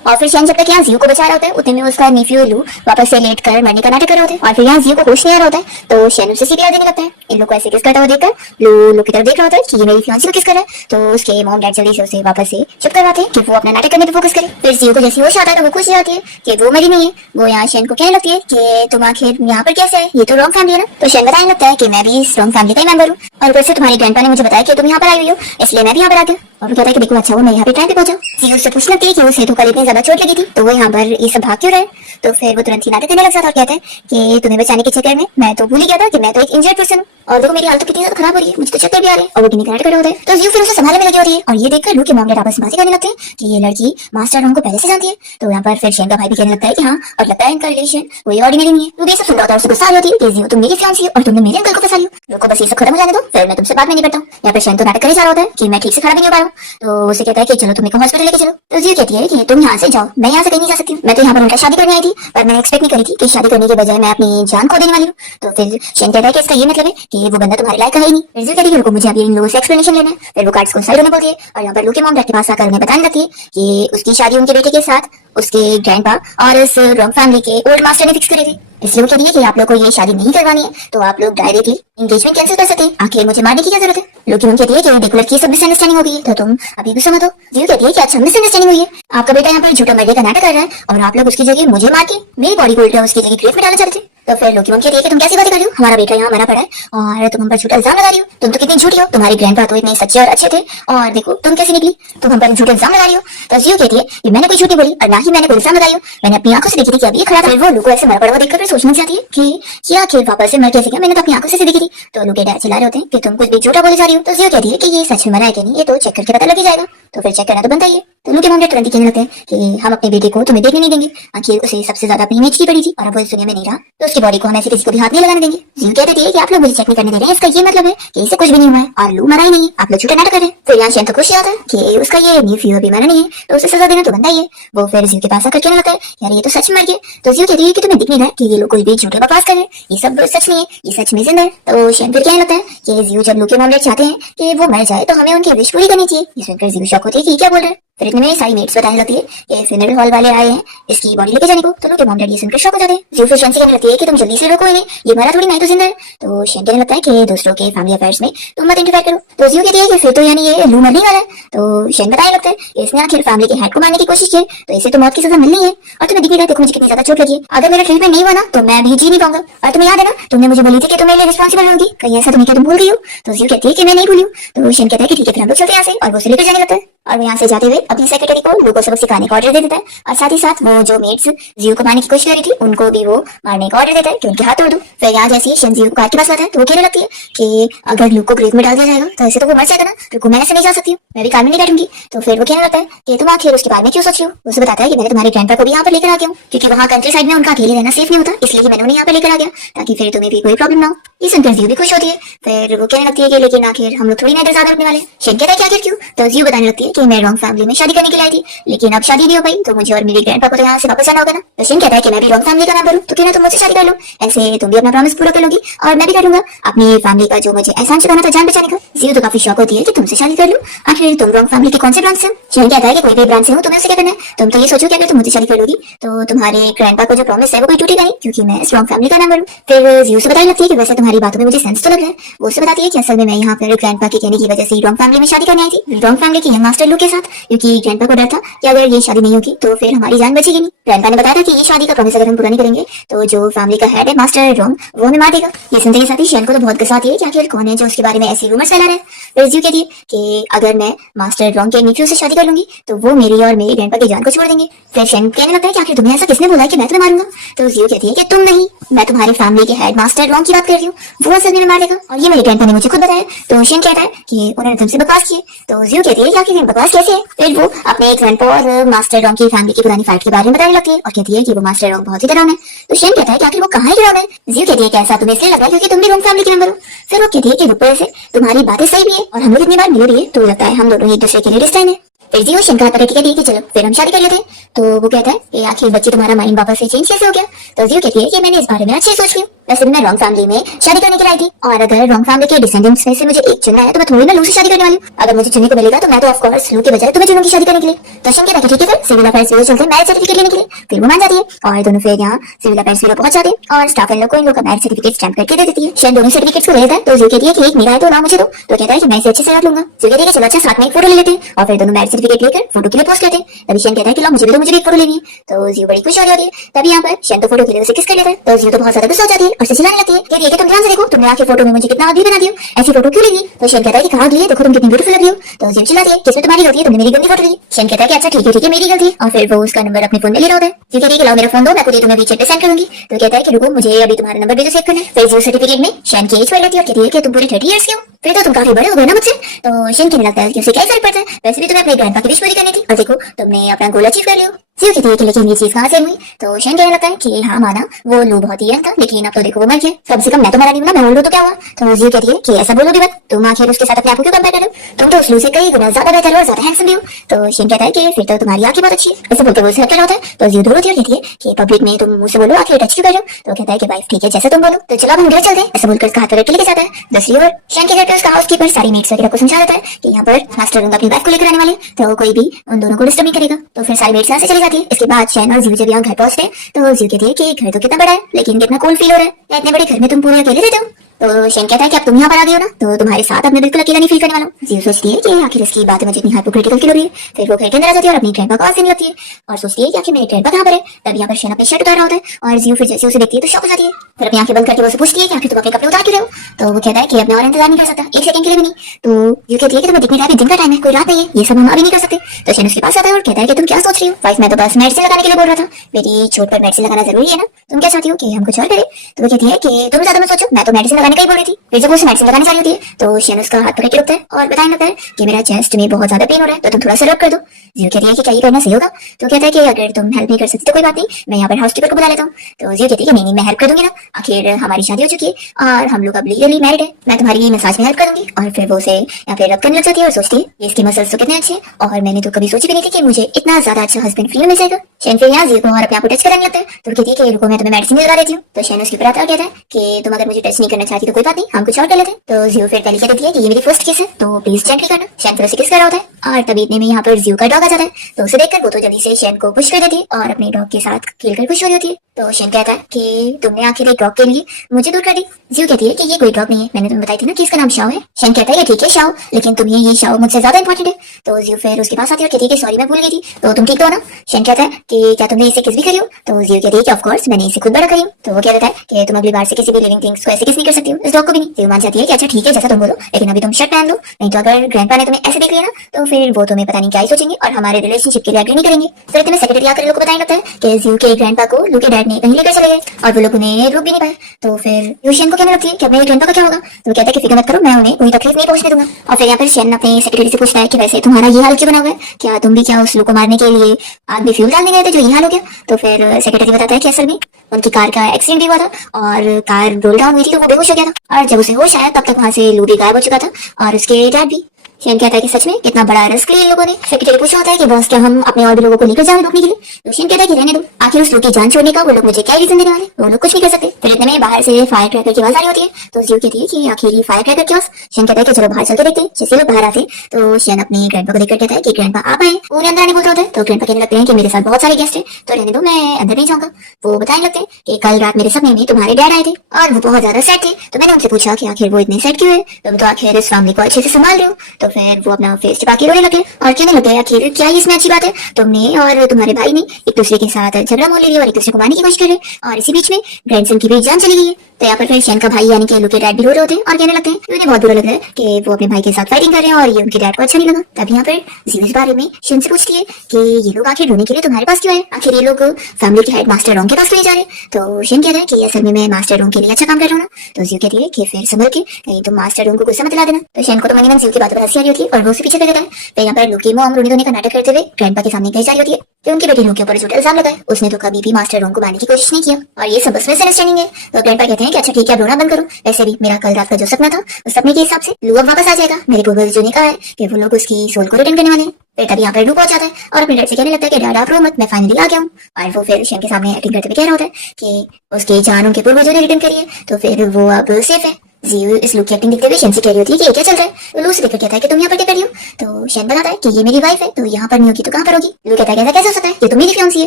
और फिर शेन जब तक यहाँ जियो को बचा रहा होता है उतने में उसका नेफ्यू लू वापस से लेट कर मरने का नाटक कर रहा होता है। और फिर यहाँ जियो को होश नहीं आ रहा होता है तो शेन उसे सीपीआर देने लगता है। इन लोग को ऐसे किस करता हुआ देखकर लू की तरफ देख रहा होता है कि ये मेरी फियांसी को किस कर रहा है। तो उसके मॉम डैड जल्दी से उसे वापस से चुप करवाते हैं कि वो अपना नाटक करने पर फोकस करे। फिर जियो को जैसे होश आता है तो वो खुश जाती है कि वो मरी नहीं है। वो यहाँ शेन को कहने लगती है कि तुम आखिर यहाँ पर कैसे आए, ये तो रॉन्ग फैमिली है ना। तो शेन बताने लगता है कि मैं भी इस रॉन्ग फैमिली का ही मेंबर हूँ और ऊपर से तुम्हारी ग्रैंडपा ने मुझे बताया कि तुम यहाँ पर आई हुई हो इसलिए मैं भी यहाँ पर आ गया। और वो कहता है कि देखो अच्छा वो मैं यहाँ पे टाइम पे पहुंचा। जियो उससे पूछने लगती है कि उसे तो कल इतनी ज्यादा चोट लगी थी तो वो यहाँ पर ये सब भाग क्यों रहे। तो फिर वो तुरंत ही नाटक करने लग जाता है और कहता है कि तुम्हें बचाने के चक्कर में मैं तो भूल ही गया था कि मैं तो एक इंजर्ड पर्सन हूँ और देखो मेरी हालत कितनी ज्यादा खराब हो रही है, मुझे तो चक्कर भी आ रहे हैं और वो नाटक कर रहे होते हैं। तो जियो फिर उसे संभालने में लगी होती है और ये देखकर लू के मॉम डैड आपस में बातें करने लगते हैं कि ये लड़की मास्टर रॉन्ग को पहले से जानती है। तो यहाँ पर फिर शेन का भाई भी कहने लगता है कि हाँ और लगता है इनका रिलेशन कोई ऑर्डिनरी नहीं है। वो ये सब सुन रहा होता है, उसको गुस्सा आ रही होती है कि जियो तुम मेरी फियांसी हो और तुमने मेरे अंकल को फंसा लियो। रुको बस ये सब खत्म हो जाने दो फिर मैं तुमसे बात में नहीं करता हूँ। यहाँ पर शेन तो नाटक करे जा रहा होता है कि मैं ठीक से खड़ा भी नहीं हो पा रहा हूँ। तो उसे कहता है कि चलो तुम एक हॉस्पिटल लेके चलो। तो जियो कहती है कि तुम यहाँ से जाओ, मैं यहाँ से कहीं नहीं जा सकती हूँ, मैं तो यहाँ पर उनका शादी करने आई थी पर मैं एक्सपेक्ट नहीं करी थी कि शादी करने के बजाय मैं अपनी जान खो देने वाली हूँ। तो फिर शेन कहता है कि इसका ये मतलब है कि वो बंदा तुम्हारे लायक है ही नहीं। फिर जियो कहती है रुको मुझे अभी इन लोगों से एक्सप्लेनेशन लेना है। फिर वो कार्ड्स को साइड होने बोलती है और यहाँ पर लू के मॉम डैड के पास आकर उन्हें बताने लगती है कि उसकी शादी उनके बेटे के साथ उसके ग्रैंडपा और उस रॉन्ग फैमिली के ओल्ड मास्टर ने फिक्स करी थी। इसलिए वो कहती है कि आप लोग को ये शादी नहीं करवानी है तो आप लोग डायरेक्टली एंगेजमेंट कैंसिल कर सकते हैं, आखिर मुझे मारने की क्या जरूरत है। लोकी कहती है कि देखो लड़की सब मिसअंडरस्टैंडिंग हो गई है तो तुम अभी गुस्सा मत हो। जियो कहती है कि अच्छा मिसअंडरस्टैंडिंग हुई है, आपका बेटा यहाँ पर झूठा मरने का नाटक कर रहा है और आप लोग उसकी जगह मुझे मार के मेरी बॉडी को उल्टा उसकी जगह ग्रेव में डालना चाहते थे। तो फिर लोकी मम कहती है कि तुम कैसी बातें कर रही हो, हमारा बेटा यहाँ मरा पड़ा है और तुम हम पर झूठा इल्जाम लगा रही हो, तुम तो कितनी झूठी हो, तुम्हारे ग्रैंडपा तो इतने सच्चे और अच्छे थे और देखो तुम कैसी निकली, तुम हम पर झूठा इल्जाम लगा रही हो। तो जियो कहती है कि मैंने कोई झूठी बोली और ना ही मैंने कोई इल्जाम लगाई हो, मैंने अपनी आंखों से देखी थी कि अभी ये खड़ा था। वो लू को ऐसे मरा पड़ा हुआ देखकर फिर सोचने जाती है कि ये आखिर वापस से मर कैसे गया, मैंने तो अपनी आंखों से देखी थी। तो लू के डैड चिल्ला रहे होते हैं कि तुम कुछ भी झूठा बोले जा रही हो। तो जियो कहती है कि ये सच में मरा है कि नहीं ये तो चेक करके पता लग ही जाएगा, तो फिर चेक करना तो बनता ही है। तो लू के मम डैड तुरंत ही कहने लगते हैं कि हम अपने बेटे को तुम्हें देखने नहीं देंगे, आखिर उसे सबसे ज्यादा अपनी इमेज की पड़ी थी और अब वो इस दुनिया में नहीं रहा, तो उसकी बॉडी को हम ऐसे किसी को भी हाथ नहीं लगाने देंगे। जियो कहती है कि आप लोग मुझे चेक नहीं करने दे रहे हैं, इसका ये मतलब है कि इसे कुछ भी नहीं हुआ है और लू मरा ही नहीं है, आप लोग झूठा नाटक कर रहे हैं। फिर यहाँ शेन तो खुश आता है कि उसका ये न्यू फ्यू अभी मरा नहीं है, तो उसे सजा देना तो बनता ही है। वो फिर जियो के पास आकर कहने लगता है यार ये तो सच मर गया। तो जियो कहती है कि तुम्हें दिख नहीं रहा कि ये लोग कोई भी झूठे बकवास कर रहे हैं, ये सब सच नहीं है, ये सच में जिंदा है। तो शेन फिर कहने लगता है कि जियो जब लू के मम डैड चाहते हैं कि वो मर जाए तो हमें उनकी विश पूरी करनी चाहिए। ये सुनकर जियो शॉक होती है कि क्या बोल रहे हैं। फिर इतने में सारी मेट्स बताने लगती है कि फ्यूनरल हॉल वाले आए हैं इसकी बॉडी लेके जाने को। तो लू के मम डैड ये सुनकर शॉक हो जाते हैं। जियो फिर शेन से कहने लगती है कि तुम जल्दी से रोको इन्हें, ये मरा थोड़ी नहीं तो जिंदा है। तो शेन कहने लगता है कि दूसरों के फैमिली अफेयर्स में तुम मत इंटरफेयर करो। तो जियो कहती है कि फिर तो यानी ये लू मरने वाला है। तो शेन बताने लगता है इसने आखिर फैमिली के हेड को मारने की कोशिश की तो इसे तो मौत की सजा मिलनी है और तुम्हें दिख नहीं रहा देखो मुझे कितनी ज्यादा चोट लगी है, अगर मेरा ट्रीटमेंट नहीं हुआ ना तो मैं भी जी नहीं पाऊंगा। और तुम्हें याद है ना तुमने मुझे बोली थी कि तुम मेरे लिए रिस्पॉन्सिबल होगी, कहीं ऐसा तुम्हें क्या तुम भूल गई हो। तो जियो कहती है कि मैं नहीं भूली हूँ। तो शेन कहता है कि ठीक है फिर हम लोग चलते हैं यहाँ से और वो उसे लेकर जाने लगता है और वो यहाँ से जाते हुए अपनी सेक्रेटरी को लू को सबक सिखाने का ऑर्डर दे देता है और साथ ही साथ वो जो मेट्स जियो को मारने की कोशिश कर रही थी उनको भी वो मारने का ऑर्डर देता है कि उनके हाथ तोड़ दो। फिर यहाँ जैसे ही शेन जियो को कार के पास आता है तो वो कहने लगती है कि अगर लू को ग्रेव में डाल दिया जाएगा तो ऐसे तो वो मर जाएगा ना, तो मैं ऐसे नहीं जा सकती हूँ, मैं भी कार में नहीं बैठूंगी। तो फिर वो कहने लगता है कि तुम आखिर उसके बारे में क्यों सोच रही हो। उसे बताता है कि मैंने तुम्हारे ग्रैंडपा को भी यहाँ पर लेकर आ गया हूँ क्योंकि वहाँ कंट्री साइड में उनका अकेले रहना सेफ नहीं होता, इसलिए मैंने उन्हें यहाँ पर लेकर आ गया ताकि फिर तुम्हें भी कोई प्रॉब्लम ना हो। ये सुनकर जियो भी खुश होती है। फिर वो कहने लगती है कि लेकिन आखिर हम लोग थोड़ी ना ज्यादा रखने वाले। शेन कहता है कि आखिर क्यों। तो जियो बताने लगती है कि मैं रॉन्ग फैमिली में शादी करने के लिए आई थी लेकिन अब शादी नहीं हो पाई तो मुझे और मेरे ग्रैंडपा को तो यहाँ से वापस आना होगा ना। तो शेन कहता है कि मैं भी रॉन्ग फैमिली का मेंबर हूँ तो क्यों ना तुम मुझसे शादी कर लो, ऐसे तुम भी अपना प्रॉमिस पूरा कर लोगी और मैं भी कर लूंगा अपनी फैमिली का जो मुझे एहसान चुकाना था जान बचाने का। जियो तो काफी शौक होती है कि तुमसे शादी कर लूं, आखिर तुम रॉन्ग फैमिली के कौन से ब्रांच से। शेन कहता है कि कोई भी ब्रांच से हो तुम्हें उससे क्या करना है, तुम तो ये सोचो कि अगर तुम मुझसे शादी कर लोगी तो तुम्हारे ग्रैंडपा को जो प्रॉमिस है वो कोई टूटेगा नहीं क्योंकि मैं रॉन्ग फैमिली का मेंबर हूँ। फिर जियो से बताने लगती है कि वैसे तुम्हारी बातों में मुझे सेंस तो लग रहा है। वो उससे बताती है कि असल में मैं यहाँ पर ग्रैंडपा के कहने की वजह से रॉन्ग फैमिली में शादी करने आई थी, रॉन्ग फैमिली के यंग मास्टर लू के साथ, क्योंकि ग्रैंडपा को डर था कि अगर ये शादी नहीं होगी तो फिर हमारी जान बचेगी नहीं। ग्रैंडपा ने बताया था कि ये शादी का प्रॉमिस अगर हम पूरा नहीं करेंगे तो जो फैमिली का हेड है मास्टर रॉन्ग वो हमें मार देगा। ये सुनते के साथ ही शेन को तो बहुत गुस्सा आती है कि आखिर कौन है जो उसके बारे में ऐसी रूमर्स फैला रहा है। फिर जियो कहती है कि अगर मैं मास्टर रॉन्ग के न्यूक्लियो से शादी कर लूंगी तो वो मेरी और मेरे ग्रैंडपा की जान को छोड़ देंगे। फिर शेन कहने लगता है कि आखिर तुम्हें ऐसा किसने बोला है कि मैं तुम्हें मारूंगा। तो जियो कहती है कि तुम नहीं, मैं तुम्हारी फैमिली के हेड मास्टर रॉन्ग की बात कर रही हूँ, वो असल में मार देगा और ये मेरे ग्रैंडपा ने मुझे खुद बताया। तो शेन कहता है कि उन्होंने तुमसे बकवास की। तो जियो कहती है कि आखिर बकवास कैसे है। फिर वो अपने ग्रैंडपा और मास्टर रॉन्ग की फैमिली की पुरानी फाइट के बारे में बताने लगती है और कहती है कि वो मास्टर रॉन्ग बहुत ही डरावना है। तो शेन कहता है कि आखिर वो कहाँ है डरावना है। जियो कहती है कि ऐसा तुम्हें इसलिए लग रहा है क्योंकि तुम भी रॉन्ग फैमिली के मेंबर हो। फिर वो कहती है कि ऊपर से तुम्हारी बातें सही भी है और हम लोग इतनी बार मिले भी है तो लगता है हम दोनों एक दूसरे के लिए डिस्टेंट है। फिर जियो शेन का कहती है कि चलो फिर हम शादी कर लेते हैं। तो वो कहता है कि आखिर बच्चे तुम्हारा माइंड वापस से चेंज कैसे हो गया। तो जियो कहती है कि मैंने इस बारे में अच्छे सोच लिया, वैसे भी मैं रॉन्ग फैमिली में शादी करने के लिए आई थी और अगर रॉन्ग फैमिली के डिसेंडेंट्स में से मुझे एक चुनना है तो मैं थोड़ी ना लू से शादी करने वाली हूँ। अगर मुझे चुनने को मिलेगा तो मैं तो ऑफ कोर्स लू के बजाय तुम्हें चुनूंगी शादी करने के लिए। तो शेन कहता है ठीक है फिर सिविल अफेयर्स ब्यूरो चलते हैं मैरिज सर्टिफिकेट लेने के लिए। फिर वो मान जाती है और दोनों फिर यहाँ सिविल अफेयर्स ब्यूरो पहुंच जाते हैं और स्टाफ इन लोग को इन लोग का मैरिज सर्टिफिकेट स्टैम्प करके दे देती है। शेन दोनों सर्टिफिकेट्स को ले लेता है तो जियो कहती है कि एक मेरा है तो ना मुझे दो। तो कहता है कि मैं इसे अच्छे से रख लूंगा। जियो कहती है कि चलो अच्छा साथ में एक फोटो ले लेते हैं और फिर दोनों मैरिज सर्टिफिकेट लेकर फोटो के लिए पोस्ट करते हैं। तभी शेन कहता है कि लो मुझे भी एक फोटो लेनी है। तो जियो बड़ी खुश हो रही है। तभी यहाँ पर शेन तो फोटो के लिए उसे किस कर लेता है। तो जियो तो बहुत ज्यादा गुस्सा हो जाती है और उसे चिल्लाने लगती है कि तुम ध्यान से देखो तुमने आखिर फोटो में मुझे कितना आदमी बना दिया, ऐसी फोटो क्यों ली। तो शेन कहता है कि कहाँ ली है, देखो तुम कितनी ब्यूटीफुल लग रही हो। तो जियो चिल्लाती है किसमें तुम्हारी गलती है, तुमने मेरी गंदी फोटो ली। शेन कहता है कि अच्छा ठीक है मेरी गलती। और फिर वो उसका नंबर अपने फोन में ले रहा होता है। जियो कहती है कि लाओ मेरा फोन दो, मैं खुद ही तुम्हें चैट पे सेंड करूंगी। तो कहता है कि रुको मुझे अभी तुम्हारा नंबर भेजो सेव करना है। फिर जियो सर्टिफिकेट में शेन की एज पढ़ लेती है और कहती है कि तुम पूरे 30 इयर्स के हो, फिर तो तुम काफी बड़े हो गए ना मुझसे। तो शेन कहने लगता है कि उसे क्या फर्क पड़ता है, वैसे भी तुम्हें अपने ग्रैंडपा की विश पूरी करनी थी और देखो तुमने अपना गोल अचीव कर लिया। जियो कहती है कि लेकिन ये चीज कहाँ से हुई। तो शेन कहने लगता है कि हाँ माना वो लू बहुत ही यंग था लेकिन अब तो देखो वो मर गया, कम से कम मैं तो मरा नहीं हूं ना, मैं बोल लूं तो क्या हुआ। तो जियो कहती है कि ऐसा बोलो भी मत, तुम आखिर उसके साथ अपने आप को क्यों कंपेयर कर रहे हो, तुम तो उस लू से कई गुना ज्यादा बेहतर हो और ज्यादा हैंडसम भी हो। तो शेन कहता है कि फिर तो तुम्हारी आंखें बहुत अच्छी है। ऐसे बोलते हुए उसे हट रहा होता है। तो जियो दूर होती है और कहती है कि पब्लिक में तुम मुझसे बोलो आखिर टच क्यों कर रहे हो। तो कहता है कि वाइफ ठीक है जैसे तुम बोलो। तो चलो अब हम घर चलते हैं। ऐसे बोलकर उसका हाथ पकड़ के लेके जाता है। दूसरी ओर शेन के घर पे उसका हाउसकीपर सारी मेट्स वगैरह को समझा देता है कि यहाँ पर मास्टर रंग अपनी वाइफ को लेकर आने वाले तो कोई भी उन दोनों को डिस्टर्ब नहीं करेगा। तो फिर सारी मेट्स यहाँ से चली जाती है। इसके बाद शेन और जियो जब यहाँ घर पहुंचते हैं तो जियो कहती है कि घर तो कितना बड़ा है लेकिन कितना कूल फील हो रहा है, इतने बड़े घर में तुम पूरे अकेले रहते हो। तो शेन कहता है कि अब तुम यहाँ पर आ गई हो ना, तो तुम्हारे साथ अब मैं बिल्कुल अकेला नहीं फील करने वाला हूँ। जियो सोचती है कि आखिर इसकी बातें मुझे इतनी हाइपोक्रिटिकल क्यों लग रही है। फिर वो घर के अंदर आ जाती है और अपनी ग्रैंडपा को आवाज देने लगती है और सोचती है कि आखिर मेरी ग्रैंडपा कहाँ पर है। तब यहाँ पर शेन अपनी शर्ट उतार रहा होता है और जियो फिर जैसे उसे देखती है तो शॉक हो जाती है। फिर अपनी आंखें बंद करके वो उसे पूछती है कि आखिर तुम अपने कपड़े उतार क्यों रहे हो। तो वो कहता है कि अब मैं और इंतजार नहीं कर सकता, एक सेकंड के लिए भी नहीं। तो जियो कहती है कि तुम्हें दिखने का भी दिन का टाइम है, कोई रात नहीं है, ये सब हम अभी नहीं कर सकते। तो शेन उसके पास आता है और कहता है कि तुम क्या सोच रही हो वाइफ, मैं तो बस मेडिसिन लगाने के लिए बोल रहा था, मेरी चोट पर मेडिसिन लगाना जरूरी है ना, तुम क्या चाहती हो कि हम कुछ और करें। तो वो कहती है कि तुम ज्यादा मत सोचो, मैं तो मेडिसिन लगाने का ही बोल रही थी। फिर जब वो मेडिसिन लगाने वाली होती है तो शेन उसका हाथ पकड़ के रुकता है और बताने लगता है कि मेरा चेस्ट में बहुत ज्यादा पेन हो रहा है, तो तुम थोड़ा सा रब कर दो। जियो कहती है कि क्या ये करना सही होगा। तो कहता है कि अगर तुम हेल्प नहीं कर सकती तो कोई बात नहीं, मैं यहाँ पर हाउसकीपर को बुला लेता हूँ। तो जियो कहती है कि नहीं मैं हेल्प कर दूंगी ना, आखिर हमारी शादी हो चुकी है और हम लोग अब लीगली मैरिड है, मैं तुम्हारी मसाज में हेल्प कर दूंगी। और फिर वो उसे यहाँ पे रब करने लग जाती है और सोचती है इसके मसल्स तो कितने अच्छे हैं और मैंने तो कभी सोची भी नहीं थी कि मुझे इतना ज्यादा अच्छा हस्बैंड फ्री में मिल जाएगा। शेन फिर यहाँ जियो को और अपने आप को टच करने लगता है। तो कहती है कि रुको मैं तुम्हें मेडिसिन लगा देती हूँ। तो शेन उसके ऊपर आता है, कहता है कि तुम अगर मुझे टच नहीं करना चाहती तो कोई बात नहीं, हम कुछ और कर लेते हैं। तो जियो फिर पहले कह देती है कि ये मेरी फर्स्ट किस है तो प्लीज जेंटली करना। शेन फिर उसे किस कर रहा होता है और तभी इतने में यहाँ पर जियो का डॉग आ जाता है। तो उसे देखकर वो तो जल्दी से शेन को पुश कर देती है और अपने डॉग के साथ खेलकर खुश हो रही होती है। तो शेन कहता है कि तुमने आखिर एक डॉग के लिए मुझे दूर कर दी। जियो कहती है कि ये कोई डॉग नहीं है, मैंने तुम्हें बताई थी ना कि इसका नाम शाओ है। शेन कहता है कि ठीक है शाओ, लेकिन तुम्हें ये शाओ मुझसे ज्यादा इंपॉर्टेंट है। तो जियो फिर उसके पास आती है और कहती है कि सॉरी मैं भूल गई थी, तो तुम ठीक तो हो ना। शेन कहता है कि क्या तुमने इसे किस भी करी हो। तो जियो कहती है कि ऑफ कोर्स मैंने इसे खुद बड़ा करी हूँ। तो वो कहता है कि तुम अगली बार से किसी भी लिविंग थिंग्स को ऐसे किस नहीं कर सकती हो, इस डॉग को भी नहीं। जियो मान जाती है कि अच्छा ठीक है जैसा तुम बोलो, लेकिन अभी तुम शर्ट पहन लो, नहीं तो अगर ग्रैंडपा ने तुम्हें ऐसे देख लिया ना तो फिर वो तुम्हें पता नहीं क्या ही सोचेंगे और हमारे रिलेशनशिप के लिए एग्री नहीं करेंगे। फिर इतने सेक्रेटरी आकर लोग को बताने लगता है कि जियो के ग्रैंडपा को लू के डैड ने कहीं लेकर चले गए और वो लोग उन्हें रोक भी नहीं पाए। तो फिर यूशियन को कहने लगती है कि अपने ग्रैंडपा का क्या होगा। तो वो कहता है कि फिक्र मत करो, मैं उन्हें कोई तकलीफ नहीं पहुंचने दूंगा। और फिर यहाँ पर शेन अपने सेक्रेटरी से पूछता है कि वैसे तुम्हारा ये हाल क्यों बना हुआ है, क्या तुम भी क्या उस लू को मारने के लिए आग में फ्यूल डालने गए थे जो ये हाल हो गया। तो फिर सेक्रेटरी बताता है कि असल में उनकी कार का एक्सीडेंट भी हुआ था और कार रोल डाउन हुई थी तो वो बेहोश हो गया था और जब उसे होश आया तब तक वहां से लू भी गायब हो चुका था और उसके डैड भी। शेन कहता है कि सच में कितना बड़ा रिस्क लिया इन लोगों ने। सेक्रेटरी पूछा होता है कि बॉस क्या हम अपने और भी लोगों को लेकर जाएं रोकने के लिए। तो शेन कहता है कि रहने दो, आखिर उस लोग की जान छोड़ने का वो लोग मुझे क्या रीजन देने वाले, वो लोग कुछ नहीं कर सकते। फिर इतने में बाहर से फायर क्रैकर की आवाज आ रही होती है। तो जियो कहती है कि आखिर फायर क्रैकर की आवाज। शेन कहता है कि चलो बाहर चल के देखते हैं। जैसे लोग बाहर आते तो शेन अपने ग्रैंडपा को देखकर कहता है कि ग्रैंडपा आप आए, उन्हें अंदर आने बोलता होता है। तो ग्रैंडपा कहने लगते हैं कि मेरे साथ बहुत सारे गेस्ट हैं तो रहने दो, मैं अंदर नहीं जाऊंगा। वो बताने लगते हैं कि कल रात मेरे सपने में तुम्हारे डैड आए थे और वो बहुत ज्यादा सैड थे। तो मैंने उनसे पूछा कि आखिर वो इतने सैड क्यों है, तुम तो आखिर इस फैमिली को अच्छे से संभाल रहे हो। तो फिर वो अपना फेस छिपा के रोने लगे और कहने लगे आखिर क्या इसमें अच्छी बात है, तुमने और तुम्हारे भाई ने एक दूसरे के साथ झगड़ा मोल ले लिया और एक दूसरे को मारने की कोशिश कर रहे और इसी बीच में ग्रैंडसन की भी जान चली गई है। तो यहाँ पर फिर शेन का भाई यानी कि लू के डैड भी रो रहे होते हैं और कहने लगते हैं उन्हें बहुत बुरा लग रहा है कि वो अपने भाई के साथ फाइटिंग कर रहे हैं और ये उनके डैड को अच्छा नहीं लगा। तब यहाँ पर जियो इस बारे में शेन से पूछती है कि ये लोग आखिर रोने के लिए तुम्हारे पास क्यों आए, आखिर ये लोग फैमिली के हेड मास्टर रोंग के पास क्यों जा रहे। तो शेन कहता है कि असल में मैं मास्टर रोंग के लिए अच्छा काम कर रहा हूँ ना। तो जियो कहती है कि फिर संभल के कहीं तुम मास्टर रोंग को गुस्सा मत दिला देना। तो शेन को तो मन जियो की बात पर हंसी आ रही होती है और वो उसे पीछे कर देता है। तो यहाँ पर लू की मॉम रोने धोने का नाटक करते हुए ग्रैंडपा के सामने कही जा रही होती है कि उनकी बेटी लू के ऊपर झूठा इल्जाम लगा है, उसने तो कभी भी मास्टर रोंग को मारने की कोशिश नहीं किया और ये सब बस मिसअंडरस्टैंडिंग है। तो ग्रैंडपा कहते हैं कि अच्छा ठीक है रोना बंद करो, वैसे भी मेरा कल रात का जो सपना था उस सपने के हिसाब से लू अब वापस आ जाएगा, मेरे पूर्वजों ने कहा है कि वो लोग उसकी सोल को रिटर्न करने वाले हैं। फिर तभी यहाँ पर लू पहुंच जाता है और अपने डैड से कहने लगता है कि डैड आप रो मत, मैं फाइनली आ गया हूँ। और वो फिर शेन के सामने एक्टिंग करते हुए कह रहा होता है कि उसकी जान उनके पूर्वजों ने रिटर्न करी है तो फिर वो अब सेफ है। जियो इस लू की एक्टिंग देखते हुए शेन से कह रही होती है कि ये क्या चल रहा है। लू से देखकर कहता है कि तुम यहाँ पर क्या कर रही हो। तो शेन बताता है कि ये मेरी वाइफ है तो यहाँ पर नहीं होगी तो कहाँ पर होगी। लू कहता है ऐसा कैसे हो सकता है, ये तो मेरी फियांसी है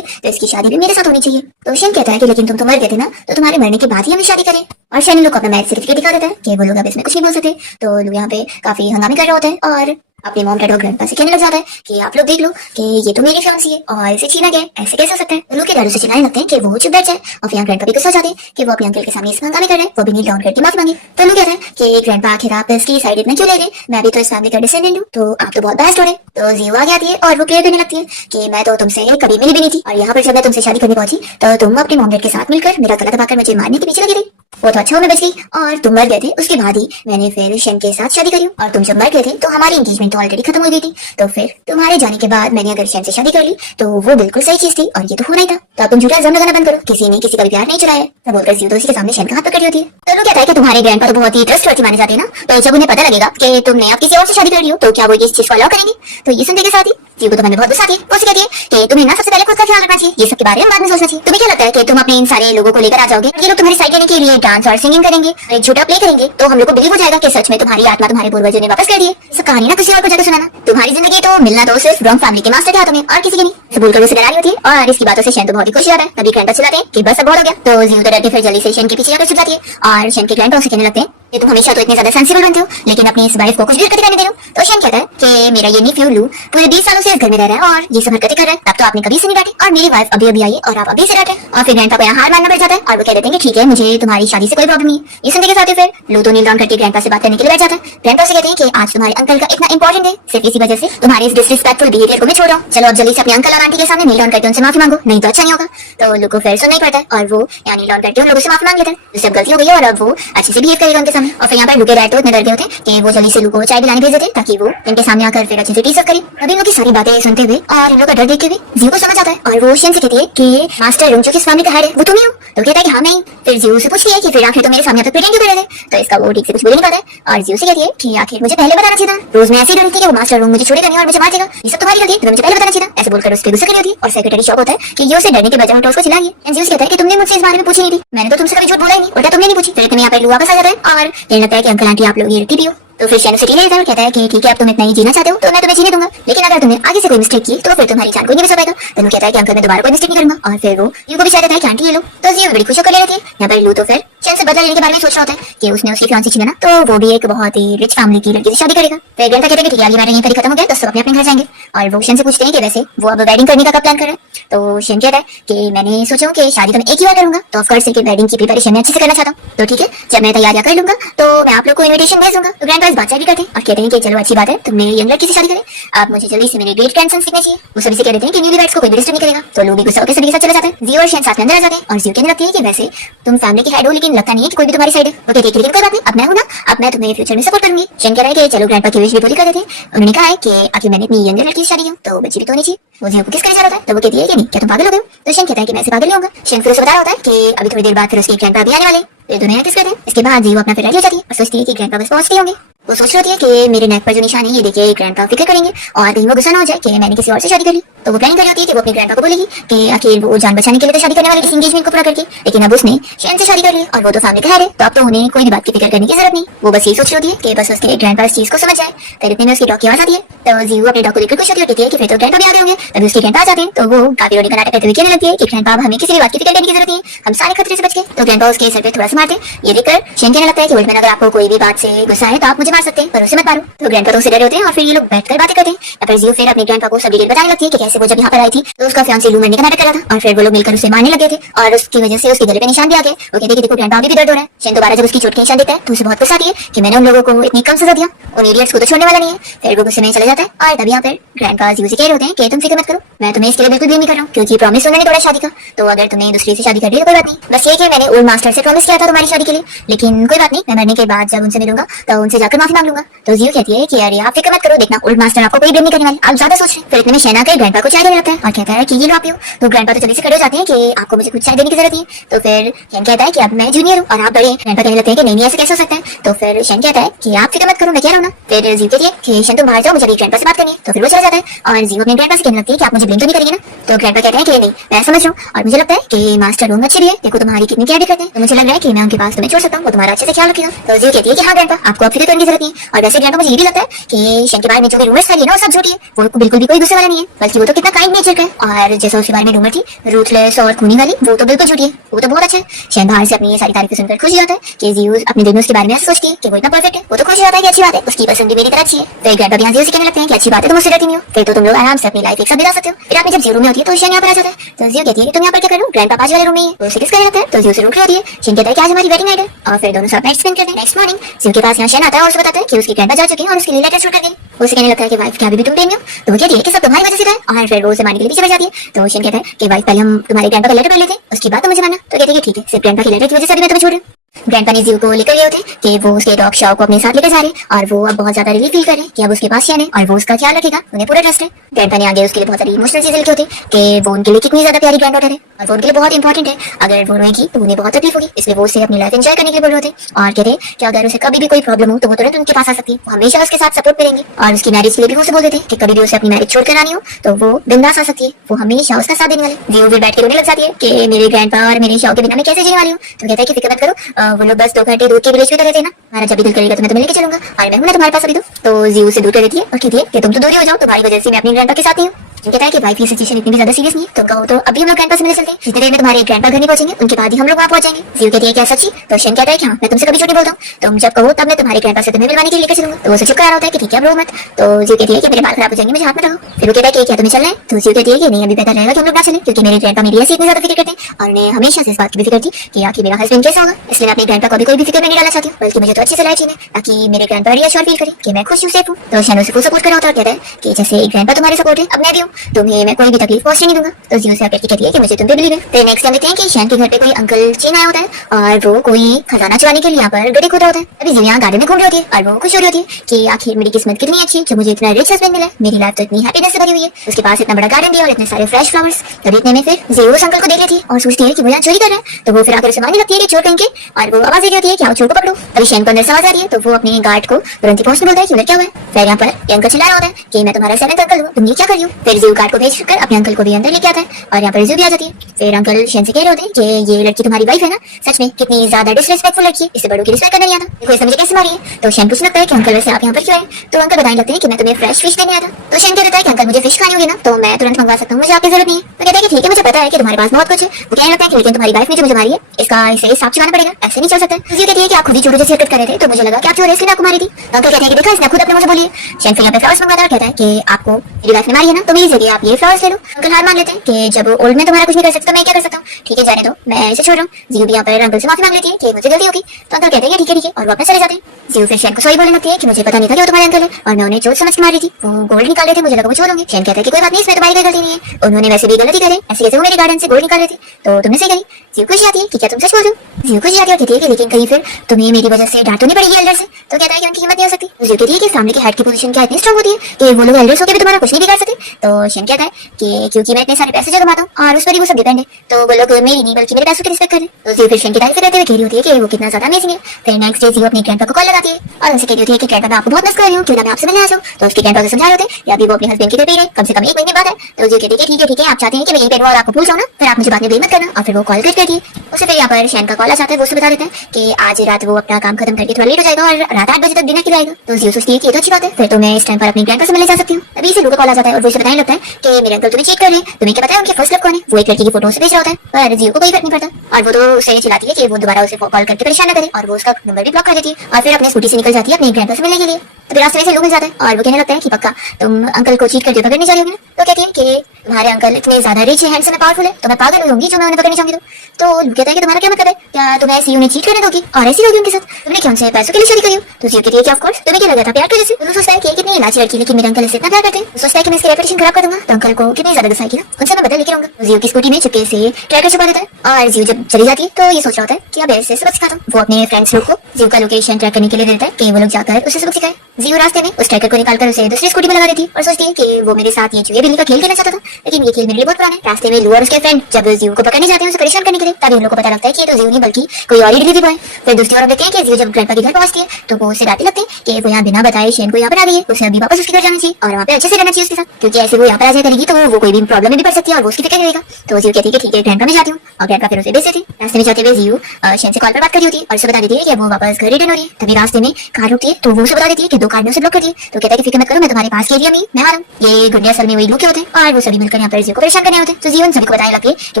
तो इसकी शादी भी मेरे साथ होनी चाहिए। तो शेन कहता है कि लेकिन तुम तो मर गए थे ना, तो तुम्हारे मरने के बाद ही हमें शादी करें। और शेन लोग को अपना मैरिज सर्टिफिकेट दिखा देता है कि वो लोग अब इसमें कुछ नहीं बोल सकते। तो लू यहाँ पे काफी हंगामे कर रहा होता है और अपने मॉम डैड और ग्रैंडपा से कहने लग जाता है कि आप लोग देख लो कि ये तो मेरी फियांसी है और इसे छीना गया, ऐसे कैसे हो सकता है। लू के डैड उसे चिल्लाने लगते हैं कि वो चुप बैठ जाए और फिर ग्रैंडपा भी गुस्सा हो जाते हैं कि वो अपने अंकल के सामने इस हंगामे कर रहे हैं, वो भी नील डाउन करके माफी मांगे। तो लू कहता है कि ग्रैंडपा आखिर आप इसकी साइड इतना क्यों ले गए, मैं भी तो इस फैमिली का डिसेंडेंट हूँ, तो आप तो बहुत बेस्ट हो रहे। तो जियो आगे आती है और वो क्लियर करने लगती है कि मैं तो तुमसे कभी मिली भी नहीं थी और यहाँ पर जब मैं तुमसे शादी करने पहुंची तो तुम अपने मॉम डैड के साथ मिलकर मेरा गला दबाकर मुझे मारने के पीछे लगी थी। वो तो अच्छा हो मैं बच गई और तुम मर गए थे, उसके बाद ही मैंने फिर शेन के साथ शादी करी और तुम जब मर गए थे तो हमारी एंगेजमेंट तो ऑलरेडी खत्म हो गई थी। तो फिर तुम्हारे जाने के बाद मैंने अगर शेन से शादी कर ली तो वो बिल्कुल सही चीज थी और ये तो होना ही था। तो अब तुम झूठा इल्जाम लगाना बंद करो, किसी ने किसी का भी प्यार नहीं चुराया है। तब बोलकर जियो तो उसी के सामने शेन का हाथ पकड़ी होती है। तो वो कहता है कि तुम्हारे ग्रैंडपा तो बहुत ही ट्रस्टवर्थी माने जाते हैं ना, तो जब उन्हें पता लगेगा कि तुमने अब किसी और से शादी कर ली हो तो क्या वो इस चीज को अलाउ करेंगे। तो ये सुनने के साथ ही जीव को तो हमें बहुत गुस्सा आती है। वो उसे कहती है कि तुम्हें ना सबसे पहले खुद का ख्याल रखना चाहिए, ये सब के बारे में बाद में सोचना चाहिए। तुम्हें क्या लगता है कि तुम अपने इन सारे लोगों को लेकर आ जाओगे, ये लोग तुम्हारी साइड लेने के लिए डांस और सिंगिंग करेंगे, एक छोटा प्ले करेंगे, तो हम लोग को बिलीव हो जाएगा कि सच में तुम्हारी आत्मा तुम्हारे पूर्वजों ने वापस कर दी है। सब कहानी ना किसी और को जाकर सुनाना। तुम्हारी जिंदगी तो मिलना तो सिर्फ रॉन्ग फैमिली के मास्टर के हाथों में और किसी की नहीं। इसे बोलकर उसे डरा रही होती है और इसकी बातों से शेन तो बहुत ही खुश होता है। तभी ग्रैंडपा चिल्लाते हैं कि बस अब बहुत हो गया। तो जीव तो डर के फिर जल्दी से शेन के पीछे आकर छुप जाती है और शेन के ग्रैंडपा उसे कहने लगते हैं कि तुम हमेशा तो इतने ज्यादा सेंसिबल बनते हो, लेकिन अपनी इस वाइफ को कुछ भी हरकतें करने दे रहे हो। तो शेन कहता है कि मेरा ये न्यू लू पूरे 20 सालों से इस घर में रह रहा है और ये सब हरकतें कर रहा है, तब तो आपने कभी से नहीं डांटे और मेरी वाइफ अभी अभी आई और आप अभी से डांटे। और फिर ग्रैंडपा को यहाँ हार मानना पड़ जाता है और वो कह देते हैं कि ठीक है, मुझे तुम्हारी शादी से कोई प्रॉब्लम नहीं है। ये सुनने के साथ फिर लू तो नील डाउन करके ग्रैंडपा से बात करने के लिए बैठ जाता है। ग्रैंडपा से कहते हैं कि आज तुम्हारे अंकल का इतना इंपॉर्टेंट है, सिर्फ इसी वजह से तुम्हारे इस डिसरिस्पेक्टफुल बिहेवियर को मैं छोड़ रहा हूँ। चलो अब जल्दी से अपने अंकल और आंटी के सामने नील डाउन करके उनसे माफी मांगो, नहीं तो अच्छा नहीं होगा। तो लू को फिर सुनना ही पड़ता है और वो यहाँ नील डाउन करके उन लोगों से माफी मांग लेता है, जिससे अब गलती हो गई है और अब वो अच्छे से बिहेव करेगा उनके सामने। और फिर यहाँ पर लू के डैड तो इतने डर गए होते हैं कि वो जल्दी से लू को चाय पिलाने भेज देते ताकि वो इनके सामने आकर फिर अच्छे से टी सर्व करे। अभी लोग की सारी बातें सुनते हुए और इन लोग का डर देखते हुए जीव को समझ आता है और वो शेन से कहती है कि मास्टर रूम जो किस फैमिली का हेड है वो तुम ही हो। तो कहता है कि हाँ नहीं। फिर जीव से पूछती है कि फिर आखिर तो मेरे सामने तक प्रिटेंड क्यों कर रहे थे। तो इसका वो ठीक से कुछ बोल नहीं पाता है और जीव से कहती है कि आखिर मुझे पहले बताना चाहिए था। रोज मैं ऐसे ही डरती थी कि वो मास्टर रूम मुझे छोड़ेगा नहीं और मुझे मार देगा, ये सब तुम्हारी गलती है, तुम्हें मुझे पहले बताना चाहिए था। ऐसे बोलकर उसके गुस्से करी होती है और सेक्रेटरी शॉक होता है कि ये उसे डरने के बजाय उसको चिल्ला रही है। जीव से कहता है कि तुमने मुझसे इस बारे में पूछी नहीं थी, मैंने तो तुमसे कभी झूठ बोला ही नहीं, उल्टा तुमने नहीं पूछी। फिर तुम्हें यहाँ पर लू वापस आ जाता है और कहने लगता है कि अंकल आंटी आप लोग ये रोटी पियो। तो फिर शेन उसे टी लेता है और कहता है कि ठीक है अब तुम इतना ही जीना चाहते हो तो मैं तुम्हें जीने दूंगा, लेकिन अगर तुमने आगे से कोई मिस्टेक की तो फिर तुम्हारी जान कोई नहीं बचा पाएगा। तो कहता है कि अंकल मैं दोबारा कोई मिस्टेक नहीं करूंगा और फिर वो यू को भी चाहता है कि आंटी ये लो। तो जीव बड़ी खुश होकर ले लेती है। यहाँ पर लू तो फिर शेन से बदला लेने के बारे में सोच रहा होता है कि उसने उसकी फियांसी छीना ना तो वो भी एक बहुत ही रिच फैमिली की लड़की से शादी करेगा। फिर ग्रैंडपा कहते हैं कि ठीक है ये मैटर यहीं पर खत्म हो गया, तो सब अपने अपने घर जाएंगे। और वो शेन से पूछते हैं कि वैसे वो अब वेडिंग करने का कब प्लान कर रहा है। तो शेन कहता है कि मैंने सोचा कि शादी तो मैं एक ही बार करूंगा, तो ऑफकोर्स सिर्फ वेडिंग की प्रिपरेशन मैं अच्छे से करना चाहता हूँ। तो ठीक है, जब मैं तैयारियां कर लूंगा तो मैं आप लोग को इन्विटेशन भेज दूंगा। तो ग्रैंडपा इस बात से भी करते हैं और कहते हैं कि चलो अच्छी बात है, तुमने यंग लड़की से शादी करें, आप मुझे जल्दी से मेरे ग्रेट ग्रैंडसन सीखना चाहिए। वो सभी से कह देते हैं कि न्यू राइट्स को कोई भी डिस्टर्ब नहीं करेगा। तो लू भी गुस्सा होकर सभी के साथ चला जाता है। जीव और शेन साथ में अंदर आ जाते हैं और जीव कहने लगती है कि वैसे तुम फैमिली की हेड हो लेकिन लगता नहीं है कि कोई भी तुम्हारी साइड है। वो कहती है लेकिन कोई बात नहीं, अब मैं हूं ना, अब मैं तुम्हें फ्यूचर में सपोर्ट करूंगी। शेन कह रहा है कि चलो ग्रैंडपा की विश भी पूरी कर देते हैं। उन्होंने कहा है कि आखिर मैंने इतनी यंग लड़की से शादी की तो बच्ची भी तो नहीं चाहिए। वो जीव को किस करने जा रहा था तो वो कहती है कि नहीं क्या तुम पागल हो गए हो। तो शेन कहता है कि मैं ऐसे पागल नहीं होगा। शेन फिर उसे बता रहा होता है कि अभी थोड़ी देर बाद फिर उसके ग्रैंडपा भी आने वाले, ये दोनों यहाँ किस करते हैं। इसके बाद जीव अपना फिर रेडी हो जाती है और सोचती है कि ग्रैंडपा बस पहुंचते होंगे। वो सोच रही है कि मेरे नेक पर जो निशान है ये देखिए ग्रैंडपा फिक्र करेंगे और कहीं वो गुस्सा ना हो जाए कि मैंने किसी और से शादी कर ली। तो वो प्लानिंग कर रही होती है कि वो अपने ग्रैंडपा को बोलेगी कि आखिर वो जान बचाने के लिए तो शादी करने वाली इस एंगेजमेंट को पूरा करके, लेकिन अब उसने शेन से शादी कर ली और वो तो फैमिली का हेड है, तो अब तो उन्हें कोई भी बात की फिक्र करने की जरूरत नहीं। वो बस ये सोच रही होती है कि बस उसके ग्रैंडपा इस चीज को समझ जाए। फिर इतने में उसकी डॉग की आवाज आती है। तो जीव अपने डॉग को लेकर खुश होती है कि फिर तो ग्रैंडपा भी आ गए होंगे। तभी उसके ग्रैंडपा आ जाते हैं तो वो काफी रोने का नाटक करते हुए कहने लगती है कि ग्रैंडपा हमें किसी भी बात की फिक्र करने की जरूरत नहीं, हम सारे खतरे से बच गए। तो ग्रैंडपा उसके सर पे थोड़ा सा मारते हैं। ये देखकर शेन कहने लगता है कि उल्टा अगर आपको कोई भी बात से गुस्सा है तो आप मुझे मार सकते हैं पर उसे मत मारो। तो ग्रैंडपा तो उसे डरे होते हैं और फिर ये लोग बैठकर बातें करते हैं। या फिर जीव फिर अपने ग्रैंडपा को सब डिटेल बताने लगती है कि कैसे वो जब यहाँ पर आई थी तो उसका फियांसी लू मरने का नाटक कर रहा था और फिर वो लोग मिलकर उसे मारने लगे थे और उसकी वजह से उसके गले पे निशान भी आ गए। वो कहते हैं कि देखो ग्रैंडपा अभी भी दर्द हो रहा है। शेन दोबारा जब उसकी चोट के निशान देखता है तो उसे बहुत गुस्सा आती है कि मैंने उन लोगों को इतनी कम सजा दिया, उन इडियट्स को तो छोड़ने वाला नहीं है। फिर वो गुस्से में चला जाता है और तभी यहाँ पर ग्रैंडपा जीव से कह रहे होते हैं कि तुम फिक्र मत करो, मैं तुम्हें इसके लिए बिल्कुल भी नहीं कर रहा हूँ क्योंकि प्रॉमिस उन्होंने तोड़ा शादी का। तो अगर तुम्हें दूसरी से शादी कर दी तो कोई बात नहीं, बस ये कि मैंने ओल्ड मास्टर से प्रॉमिस किया था तुम्हारी शादी के लिए, लेकिन कोई बात नहीं, मैं मरने के बाद जब उनसे मिलूंगा तो उनसे जाकर माफी मांग लूंगा। तो जीव कहती है कि अरे आप फिक्र मत करो, देखना ओल्ड मास्टर आपको कोई ब्लेम नहीं करने वाले, आप ज्यादा सोच रहे हैं। फिर इतने में शेन आकर ग्रैंडपा को चाय देने लगता है और कहता है कि ये लो आप पियो। तो ग्रैंडपा तो जल्दी से खड़े हो जाते हैं कि आपको मुझे कुछ चाय देने की जरूरत है। तो फिर शेन कहता है कि अब मैं जूनियर हूँ और आप बड़े। ग्रैंडपा कहने लगते हैं कि नहीं ऐसे कैसे हो सकता है। तो फिर शेन कहता है कि आप फिक्र मत करो, मैं कह रहा हूँ ना। फिर जीव कहती है कि शेन तुम बाहर जाओ, मुझे अभी ग्रैंडपा से बात करनी है। तो फिर वो चला जाता है और जीव अपने ग्रैंडपा से कहने लगती है कि आप मुझे ब्लेम तो नहीं करेंगे ना। तो ग्रैंडपा कहते हैं कि नहीं मैं समझ रहा हूँ और मुझे लगता है कि मास्टर रूम अच्छे भी है, देखो तुम्हारी कितनी केयर भी करते हैं, तो मुझे लग रहा है कि मैं उनके पास तुम्हें छोड़ सकता हूँ, वो तुम्हारा अच्छे से ख्याल रखेगा। तो जीव कहती है कि हाँ ग्रैंडपा आपको अब फिक्र करने की जरूरत नहीं है। और वैसे ग्रैंडपा मुझे ये भी लगता है कि शेन के बारे में जो भी रूमर्स फैली ना वो सब झूठी है, वो बिल्कुल भी कोई गुस्से वाला नहीं है, बल्कि वो तो कितना काइंड नेचर का है। और जैसा उसके बारे में रूमर थी रूथलेस और खूनी वाली, वो तो बिल्कुल झूठी है, वो तो बहुत अच्छा है। शेन बाहर से अपनी ये सारी तारीफें सुनकर खुश हो जाता है कि जीव अपने दिल में उसके बारे में ऐसा सोचती है कि वो इतना परफेक्ट है। वो तो खुश हो जाता है कि अच्छी बात है, उसकी पसंद भी मेरी तरह अच्छी है। फिर ग्रैंडपा भी जीव से कहने लगते हैं कि अच्छी बात है तुम मुझसे डरती नहीं हो, फिर तो तुम लोग आराम से अपनी लाइफ एक साथ बिता सकते हो। फिर आपने जब जीव रूम में होती है तो शेन यहाँ पर आ जाता है। तो जीव कहती है कि तुम यहाँ पर क्या कर रहे हो, ग्रैंडपा पास वाले रूम में है। तो किस करने लगता है तो जीव से रूम होती है। शेन कहता है कि आज हमारी वेडिंग नाइट है और फिर दोनों साथ नाइट स्पेंड करते हैं। नेक्स्ट मॉर्निंग जीव के पास यहाँ शेन आता है और उसे बताता है कि उसकी ग्रैंडपा जा चुकी है और उसके लिए लेटर छोड़ कर गई। उसे कहने लगता है कि वाइफ क्या अभी भी तुम प्रेम में हो। तो वो कहती है कि सब तुम्हारी वजह से है और फिर वो उसे मारने के लिए पीछे बढ़ जाती है। तो शेन कहता है कि वाइफ पहले हम तुम्हारे ग्रैंडपा का लेटर पढ़ लेते हैं उसके बाद तुम मुझे मानना। तो कहते हैं कि ठीक है, सिर्फ ग्रैंडपा के लेटर की वजह से अभी मैं तुम्हें छोड़ रही हूँ। ग्रैंडपा ने जियो को लेकर गए होते कि वो उसके डॉग शॉ को अपने साथ लेकर जा रहे हैं और वो अब बहुत ज्यादा रिलीफ फील कर रहे हैं कि अब उसके पास शेन है और वो उसका ख्याल रखेगा, उन्हें पूरा ट्रस्ट है। ग्रैंडपा ने आगे उसके लिए बहुत सारी इमोशनल चीजें लिखी होती कि वो उनके लिए कितनी ज्यादा प्यारी ग्रैंड डॉटर है और वो उनके लिए बहुत इंपॉर्टेंट है। अगर वो रोएगी तो उन्हें बहुत तकलीफ होगी, इसलिए वो उसे अपनी लाइफ एंजॉय करने के लिए बोल रहे थे और कहते कि अगर उसे कभी भी कोई प्रॉब्लम हो तो वो तुरंत उनके पास आ सकती है, वो हमेशा उसके साथ सपोर्ट करेंगे। और उसकी मैरिज के लिए भी उसे बोल देते कि कभी भी उसे अपनी मैरिज छोड़कर आनी हो तो वो बिंदास आ सकती है, वो हमेशा उसका साथ देने वाले। जियो फिर बैठ के रोने लग जाती है कि मेरे ग्रैंडपा और मेरे शॉ के बिना मैं कैसे जीने वाली हूँ। तो कहता है कि फिक्र मत करो, वो लोग बस 2 घंटे दूध के विलेज में तो रहते हैं ना, हमारा जब भी दिल करेगा तो मैं तुम्हें लेके चलूंगा और मैं हूं ना तुम्हारे पास अभी। तो जियो से दूर कर देती है और कहती है कि तुम तो दूर ही हो जाओ, तुम्हारी वजह से मैं अपनी ग्रैंडपा के साथ नहीं हूँ। कहता है कि भाई की सिचुएशन इतनी भी ज्यादा सीरियस नहीं है, तुम कहो तो अभी हम लोग ग्रैंडपा से मिलने चलते हैं, जितने देर में तुम्हारे ग्रैंडपा घर नहीं पहुंचेंगे उनके बाद ही हम लोग वहां पहुंच जाएंगे। जियो कहती है क्या सच्ची? तो शेन कहता है कि हाँ मैं तुमसे कभी झूठ नहीं बोलता हूँ, तुम जब कहो तब मैं तुम्हारे ग्रैंडपा से तुम्हें मिलवाने के लिए लेकर चलूंगा। तो वो चुप कर रहा होता है कि ठीक है रो मत। तो जियो कहती है कि मेरे बाल खराब हो जाएंगे, मुझे हाथ में रखो। फिर वो कहता है कि क्या तुम्हें चलना है? तो जियो कहती है कि नहीं अभी बेहतर रहेगा कि हम लोग ना चलें, क्योंकि मेरे ग्रैंडपा मेरी ऐसी इतनी ज्यादा फिक्र करते हैं और उन्हें हमेशा से इस बात की भी फिक्र थी कि आखिर मेरा हस्बैंड कैसा होगा, इसलिए मैं अपने ग्रैंडपा को भी कोई भी फिक्र में नहीं डालना चाहती हूँ, बल्कि मुझे तो अच्छी से लाइफ जीने ताकि मेरे ग्रैंडपा रियश्योर फील करे कि मैं खुश हूँ, सेफ हूँ। तो शेन उसे फुल सपोर्ट कर रहा होता है और कहता है कि जैसे एक ग्रैंडपा तुम्हारे सपोर्ट है अब मैं भी हूँ, तुम्हें मैं कोई भी तकलीफ पहुंचने नहीं दूंगा। तो जियो से आकर कहती है कि मुझे तुम पे बिलीव है। फिर नेक्स्ट टाइम देखते हैं कि शैन के घर पे कोई अंकल चीन आया होता है और वो कोई खजाना चुराने के लिए यहाँ पर गड्ढे खोदा होता है। अभी जियो यहाँ गार्डन में घूम रही होती है और वो खुश हो रही होती है कि आखिर मेरी किस्मत कितनी अच्छी कि मुझे इतना रिच हस्बैंड मिला है, मेरी लाइफ तो इतनी हैप्पीनेस से भरी हुई है, उसके पास इतना बड़ा गार्डन भी है और इतने सारे फ्रेश फ्लावर्स। तभी इतने में फिर जियो उस अंकल को देख लेती है और सोचती है कि वो यहाँ चोरी कर रहा है। तो वो फिर आकर उसे मारने लगती है कि चोर कहीं के, और वो आवाज दे रही होती है कि आओ चोर को पकड़ो। अभी शैन को अंदर से आवाज आ रही है तो वो अपने गार्ड को तुरंत ही पहुंचने बोलता है कि उधर क्या हुआ है। फिर यहाँ पर ये अंकल चिल्ला रहा होता है कि मैं तुम्हारा सेवंथ अंकल हूँ, तुम ये क्या कर रही हो। फिर जियो गार्ड को भेज कर अपने अंकल को भी अंदर लेके आता है और यहाँ पर जियो भी आ जाती है। फिर अंकल शैन से कह रहे होते हैं कि ये लड़की तुम्हारी वाइफ है ना, सच में कितनी ज्यादा डिसरिस्पेक्टफुल लड़की है, इससे बड़ों की रिस्पेक्ट करना नहीं आता, देखो इसने मुझे कैसे मारी है। तो शैन पूछने लगता है कि अंकल वैसे आप यहाँ पर क्यों आए। तो अंकल बताने लगते हैं कि मैं तुम्हें फ्रेश फिश देने आया था। तो शैन कहता है कि अंकल मुझे फिश खानी होगी ना तो मैं तुरंत मंगवा सकता हूँ, मुझे आपकी जरूरत नहीं है। तो कहता है कि ठीक है मुझे पता है कि तुम्हारे पास बहुत कुछ है। वो कहने लगता है कि लेकिन तुम्हारी वाइफ ने जो मुझे मारी है इसका इसे हिसाब चुकाना पड़ेगा, ऐसे नहीं चल सकता। तो कहती है कि आप खुद ही छोटे जैसी हरकत कर रहे थे तो मुझे लगा कि आप चोर है इसलिए आपको मारी थी। तो अंकल कहते हैं कि देखा इसने खुद अपने मुझे बोली है। शैन फिर यहाँ पे फ्लावर्स मंगवाता है और कहता है कि आपको मेरी वाइफ ने मारी है ना तो मेरी जगह आप ये फ्लावर्स ले लो। अंकल हार मान लेते हैं कि जब ओल्ड में तुम्हारा कुछ नहीं कर सकता तो मैं क्या कर सकता हूँ, ठीक है जाने दो मैं इसे छोड़ रहा हूँ। जियो भी यहाँ पर अंकल से माफी मांग लेती है कि मुझे गलती होगी। तो अंकल कहते हैं कि ठीक है और वापस चले जाते हैं। जियो फिर शैन को सॉरी बोलने लगती है कि मुझे पता नहीं था कि वो तुम्हारे अंकल है और मैं उन्हें चोर समझ के मार रही थी, वो गोल्ड निकाल रहे थे, मुझे लगा वो चोर होंगे। शैन कहता है कि कोई बात नहीं इसमें तुम्हारी कोई गलती नहीं है, उन्होंने वैसे भी गलती करे, ऐसे कैसे वो मेरे गार्डन से गोल्ड निकाल रहे थे तो तुमने सही करी। जियो खुशी आती है कि क्या तुम सच बोल रहे हो। जियो खुशी आती है और कहती है कि लेकिन कहीं फिर तुम्हें मेरी वजह से डांट तो नहीं पड़ेगी एल्डर से। तो कहता है कि उनकी हिम्मत नहीं हो सकती। जियो कहती है कि फैमिली के हेड की पोजीशन क्या इतनी स्ट्रांग होती है कि वो लोग एल्डर्स होकर भी तुम्हारा कुछ नहीं बिगाड़ सकते। तो शैन कहता है कि क्योंकि मैं इतने सारे पैसे जो कमाता हूँ और उस पर ही वो सब डिपेंड है तो वो लोग मेरी नहीं बल्कि मेरे पैसों की रिस्पेक्ट करें। तो जियो फिर शैन की तारीफ करते हुए कह रही होती है कि वो कितना ज्यादा अमेजिंग है। फिर नेक्स्ट डे जियो अपनी ग्रैंडपा को कॉल लगाती है और उनसे कह रही होती है कि ग्रैंडपा मैं आपको बहुत मिस कर रही हूँ, क्यों ना मैं आपसे मिलने आ जाऊँ। तो उसकी ग्रैंडपा को समझा रहे होते हैं या अभी वो अपने हस्बैंड की घर पे रहे, कम से कम 1 महीने बाद है। तो जियो कहती है ठीक है आप चाहते हैं कि मैं यहीं पे रहूं और आपको भूल जाऊँ ना, फिर आप मुझे बाद में ब्लेम मत करना। और फिर वो कॉल कट करती है। उसे फिर यहाँ पर शैन का कॉल आ जाता है, वो उसे बता देता है कि आज रात वो अपना काम खत्म करके थोड़ा लेट हो जाएगा और रात 8 बजे तक डिनर के लिए आएगा। तो जियो सोचती है कि ये तो अच्छी बात है, फिर तो मैं इस टाइम पर अपनी ग्रैंडपा से मिलने जा सकती हूँ। अभी इसे लू का कॉल आ जाता है और वो इसे बताने लगता है कि मेरे अंकल तुम्हें चीट कर रहे हैं, तुम्हें क्या पता है उनके फर्स्ट लव कौन है। वो एक लड़की की फोटो से भेज रहा होता है पर जियो को कोई फर्क नहीं पड़ता और वो तो उसे चिल्लाती है कि वो दोबारा उसे कॉल करके परेशान न करे और वो उसका नंबर भी ब्लॉक कर देती है और फिर अपनी स्कूटी से निकल जाती है अपनी ग्रैंडपा से मिलने के लिए। तो रास्ते में से लोग मिल जाता है और वो कहने लगता है कि पक्का तुम अंकल को चीट करके पकड़ने जा रही होगी ना। तो कहती है कि तुम्हारे अंकल इतने ज्यादा रिच है, हैंडसम है, पावरफुल है तो मैं पागल होंगी जो मैं उन्हें पकड़ने चाहूंगी। तो लू कहता है कि तुम्हारा क्या मतलब है, क्या तुम ऐसी उन्हें चीट करने दोगी और ऐसी होगी उनके साथ, तुमने क्या उनसे पैसों के लिए शादी करी हो। तो जियो कहती है कि ऑफ कोर्स तुम्हें क्या लगा था प्यार की वजह से। तो सोचता है कि कितनी लाची लड़की लेकिन मेरे अंकल इससे इतना प्यार करते हैं, सोचता है कि मैं इसकी रेपुटेशन खराब कर दूंगा तो अंकल को कितनी ज्यादा गुस्सा आएगी ना, उनसे मैं बदल लेके रहूंगा। जियो की स्कूटी में चुपके से ट्रैकर छुपा देता है और जियो जब चली जाती है तो ये सोच रहा होता है कि अब ऐसे सबक सिखाता हूँ। वो अपने फ्रेंड्स लोग को जियो का लोकेशन ट्रैक करने के लिए देता है कि वो लोग जाकर उसे सबक सिखाए। जियो रास्ते में उस ट्रैकर को निकालकर उसे दूसरी स्कूटी में लगा देती है और सोचती है कि वो मेरे साथ ये चूहे बिल्ली का खेल खेलना चाहता था, लेकिन ये खेल मेरे लिए बहुत पुराना है। रास्ते में लू और उसके फ्रेंड जब जियो को पकड़ने जाते हैं उसे परेशान करने के लिए, तभी उन लोगों को पता लगता है कि ये तो जियो नहीं बल्कि कोई और ही डिलीवरी बॉय। फिर दूसरी ओर देखते हैं कि जियो जब ग्रैंडपा के घर पहुंचती है तो वो उसे डांटने लगते हैं कि वो यहाँ बिना बताए शेन को यहाँ पर आ गई है, उसे अभी वापस उसके घर जाना चाहिए और वहाँ पे अच्छे से रहना चाहिए उसके साथ, क्योंकि ऐसे वो यहाँ पर आ जाए करेगी तो वो कोई भी प्रॉब्लम में भी पड़ सकती है और वो उसकी फिक्र करेगा। तो जियो कहती है कि ठीक है ग्रैंडपा में जाती हूँ और ग्रैंडपा फिर उसे भेज देती है। रास्ते में जाते हुए जियो शेन से कॉल पर बात कर रही होती है और उसे बता देती है कि वो वापस घर रिटर्न हो रही है। तभी रास्ते में कार रुकती है तो वो उसे बता देती है कि 2 कार ने उसे ब्लॉक कर दिए। तो कहता है कि फिक्र मत करो, मैं तुम्हारे पास के एरिया में मैं आ रहा हूँ। ये गुंडे असल में वही लोग होते हैं और वो सभी मिलकर यहाँ पर जियो को परेशान करने होते हैं। तो जियो सभी को बताने लगती है कि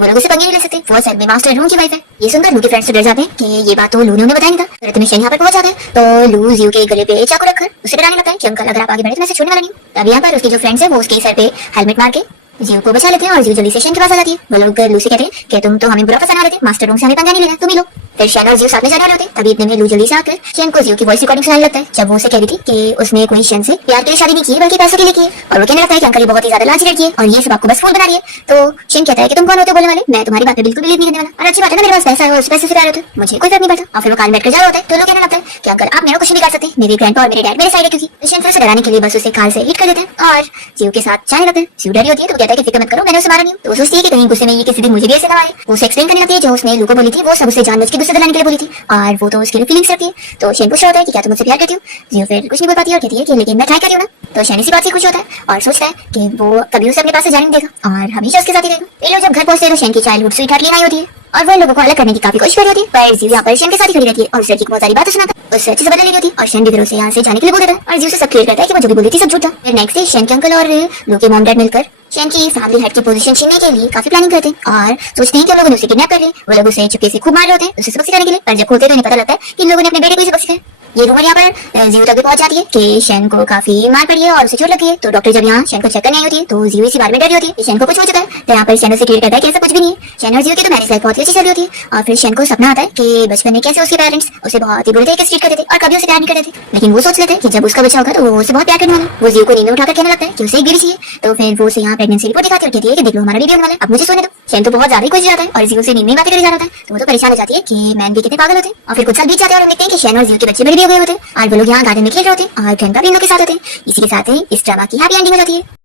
वो लोग उसे पंगे नहीं ले सकते, वो असल में मास्टर रूम की वाइफ है। ये सुनकर लू के फ्रेंड्स डर जाते हैं कि ये बात तो लू ने उन्हें बताया नहीं था। तुरंत शेन यहाँ पर पहुंच जाता है तो लू जियो के गले पे चाकू रखकर उसे डराने लगता है कि अंकल अगर आप आगे बढ़े तो मैं इसे छोड़ने वाला नहीं हूँ। तभी यहाँ पर उसके जो फ्रेंड्स है वो उसके सर पे हेलमेट मार के जियो को बचा लेते हैं और जियो जल्दी से शेन के पास आ जाती है। वो लोग लू से कहते हैं कि तुम तो हमें बुरा फंसाने वाले थे, मास्टर रूम से हमें पंगा नहीं लेना, तुम ही लो। फिर शेन और जियो साथ में जाने वाले होते हैं। तभी इतने में लू जल्दी से आकर शेन को जियो की वॉइस रिकॉर्डिंग सुनाने लगता है, जब वो उसे कह रही थी कि उसने कोई शेन से प्यार के लिए शादी नहीं की बल्कि पैसों के लिए की है। और वो कहने लगता है कि अंकल ये बहुत ही ज्यादा लालची लड़की है और ये सब आपको बस फूल बना रही है। तो शेन कहता है कि तुम कौन होते हो बोलने वाले, मैं तुम्हारी बात पे बिल्कुल बिलीव नहीं करने वाला, और अच्छी बात है ना मेरे पास पैसा है और उस पैसे से प्यार होता है, मुझे कोई फर्क नहीं पड़ता। और फिर वो कार में बैठकर जा रहा होता है तो लोग कहने लगता है कि अंकल आप मेरा कुछ नहीं कर सकते, मेरे ग्रैंडपा और मेरे डैड मेरे साइड है। क्योंकि शेन फिर से डराने के लिए बस उसे कार से हिट कर देते हैं और जियो के साथ जाने लगते हैं। जियो डरी होती है तो कहता है कि फिक्र मत करो, मैंने उसे मारा नहीं। तो वो सोचती है कि कहीं गुस्से में ये किसी दिन मुझे भी ऐसे ना मारे। वो उसे एक्सप्लेन करने लगती है जो उसने लू को बोली थी, वो सब उसे जानबूझ के गुस्से दिलाने के लिए बोली थी और वो तो उसके लिए फीलिंग्स रखती है। तो शेन पूछ रहा होता है कि क्या तुम मुझसे प्यार करती हो। जियो फिर कुछ नहीं बोल पाती है और कहती है कि लेकिन मैं ट्राई कर रही हूँ ना। तो शेन इसी बात से खुश होता है और सोचता है कि वो कभी उसे अपने पास से जाने नहीं देगा और हमेशा उसके साथ ही रहेगा। ये लोग जब घर पहुंचते हैं तो शेन की चाइल्डहुड स्वीट हार्ट लेने आई होती है और वो लोगों को अलग करने की काफी कोशिश कर रही होती है, पर जियो यहाँ पर शेन के साथ ही खड़ी रहती है और उस लड़की को बहुत सारी बातें सुनाता है, उससे अच्छे से बदल रही होती है और शेन भी फिर उसे यहाँ से जाने के लिए बोल देता है और जियो से सब क्लियर करता है कि वो जो भी बोली थी सब झूठ था। फिर नेक्स्ट डे शेन के अंकल और लू के मॉम डैड मिलकर शेन की फैमिली हेड की पोजीशन छीनने के लिए काफी प्लानिंग करते हैं और सोचते हैं कि लोगों ने उसे किडनैप कर लिया। वो लोग उसे चुपके से खूब मार रहे होते हैं उसे सबक सिखाने के लिए, पर जब खोलते तो इन्हें पता लगता है कि इन लोगों ने अपने बेटे को ही सबक सिखाया। ये रूमर यहाँ पर जियो तक भी पहुंच जाती है कि शेन को काफी मार पड़ी है और उसे चोट लगी है। तो डॉक्टर जब यहाँ शेन को चेक करने आई होती है तो जियो इसी बारे में डरी होती है कि शेन को कुछ हो चुका है। तो यहाँ पर शेन उसे क्लियर करता है कि ऐसा कुछ भी नहीं है। शेन और जियो की तो मैरिज लाइफ बहुत ही अच्छी चल रही होती है और फिर शेन को सपना आता है कि बचपन में कैसे उसके पेरेंट्स उसे बहुत ही बुरे तरीके से ट्रीट करते थे और कभी उसे प्यार नहीं करते थे, लेकिन वो सोच लेते हैं कि जब उसका बच्चा होगा तो वो उसे बहुत प्यार करने वाला है। वो जियो को नींद में उठाकर कहने लगता है कि उसे एक बेबी चाहिए। तो फिर वो उसे यहाँ प्रेगनेंसी रिपोर्ट दिखाती है और कहती है कि देख लो हमारा बेबी होने वाला है, अब मुझे सोने दो। शेन तो बहुत ज्यादा ही खुश जाता है और जियो से नींद में बातें करे जा रहा है तो वो तो परेशान हो जाती है कि मैन भी कितने पागल होते हैं। और फिर कुछ साल बीत जाते हैं और हम देखते हैं कि शेन और जियो के बच्चे बड़े भी हो गए होते हैं और वो लोग यहाँ गार्डन में खेल रहे होते हैं और घंटा भी इन लोग के साथ होते हैं। इसी के साथ ही इस ड्रामा की हैप्पी एंडिंग हो जाती है।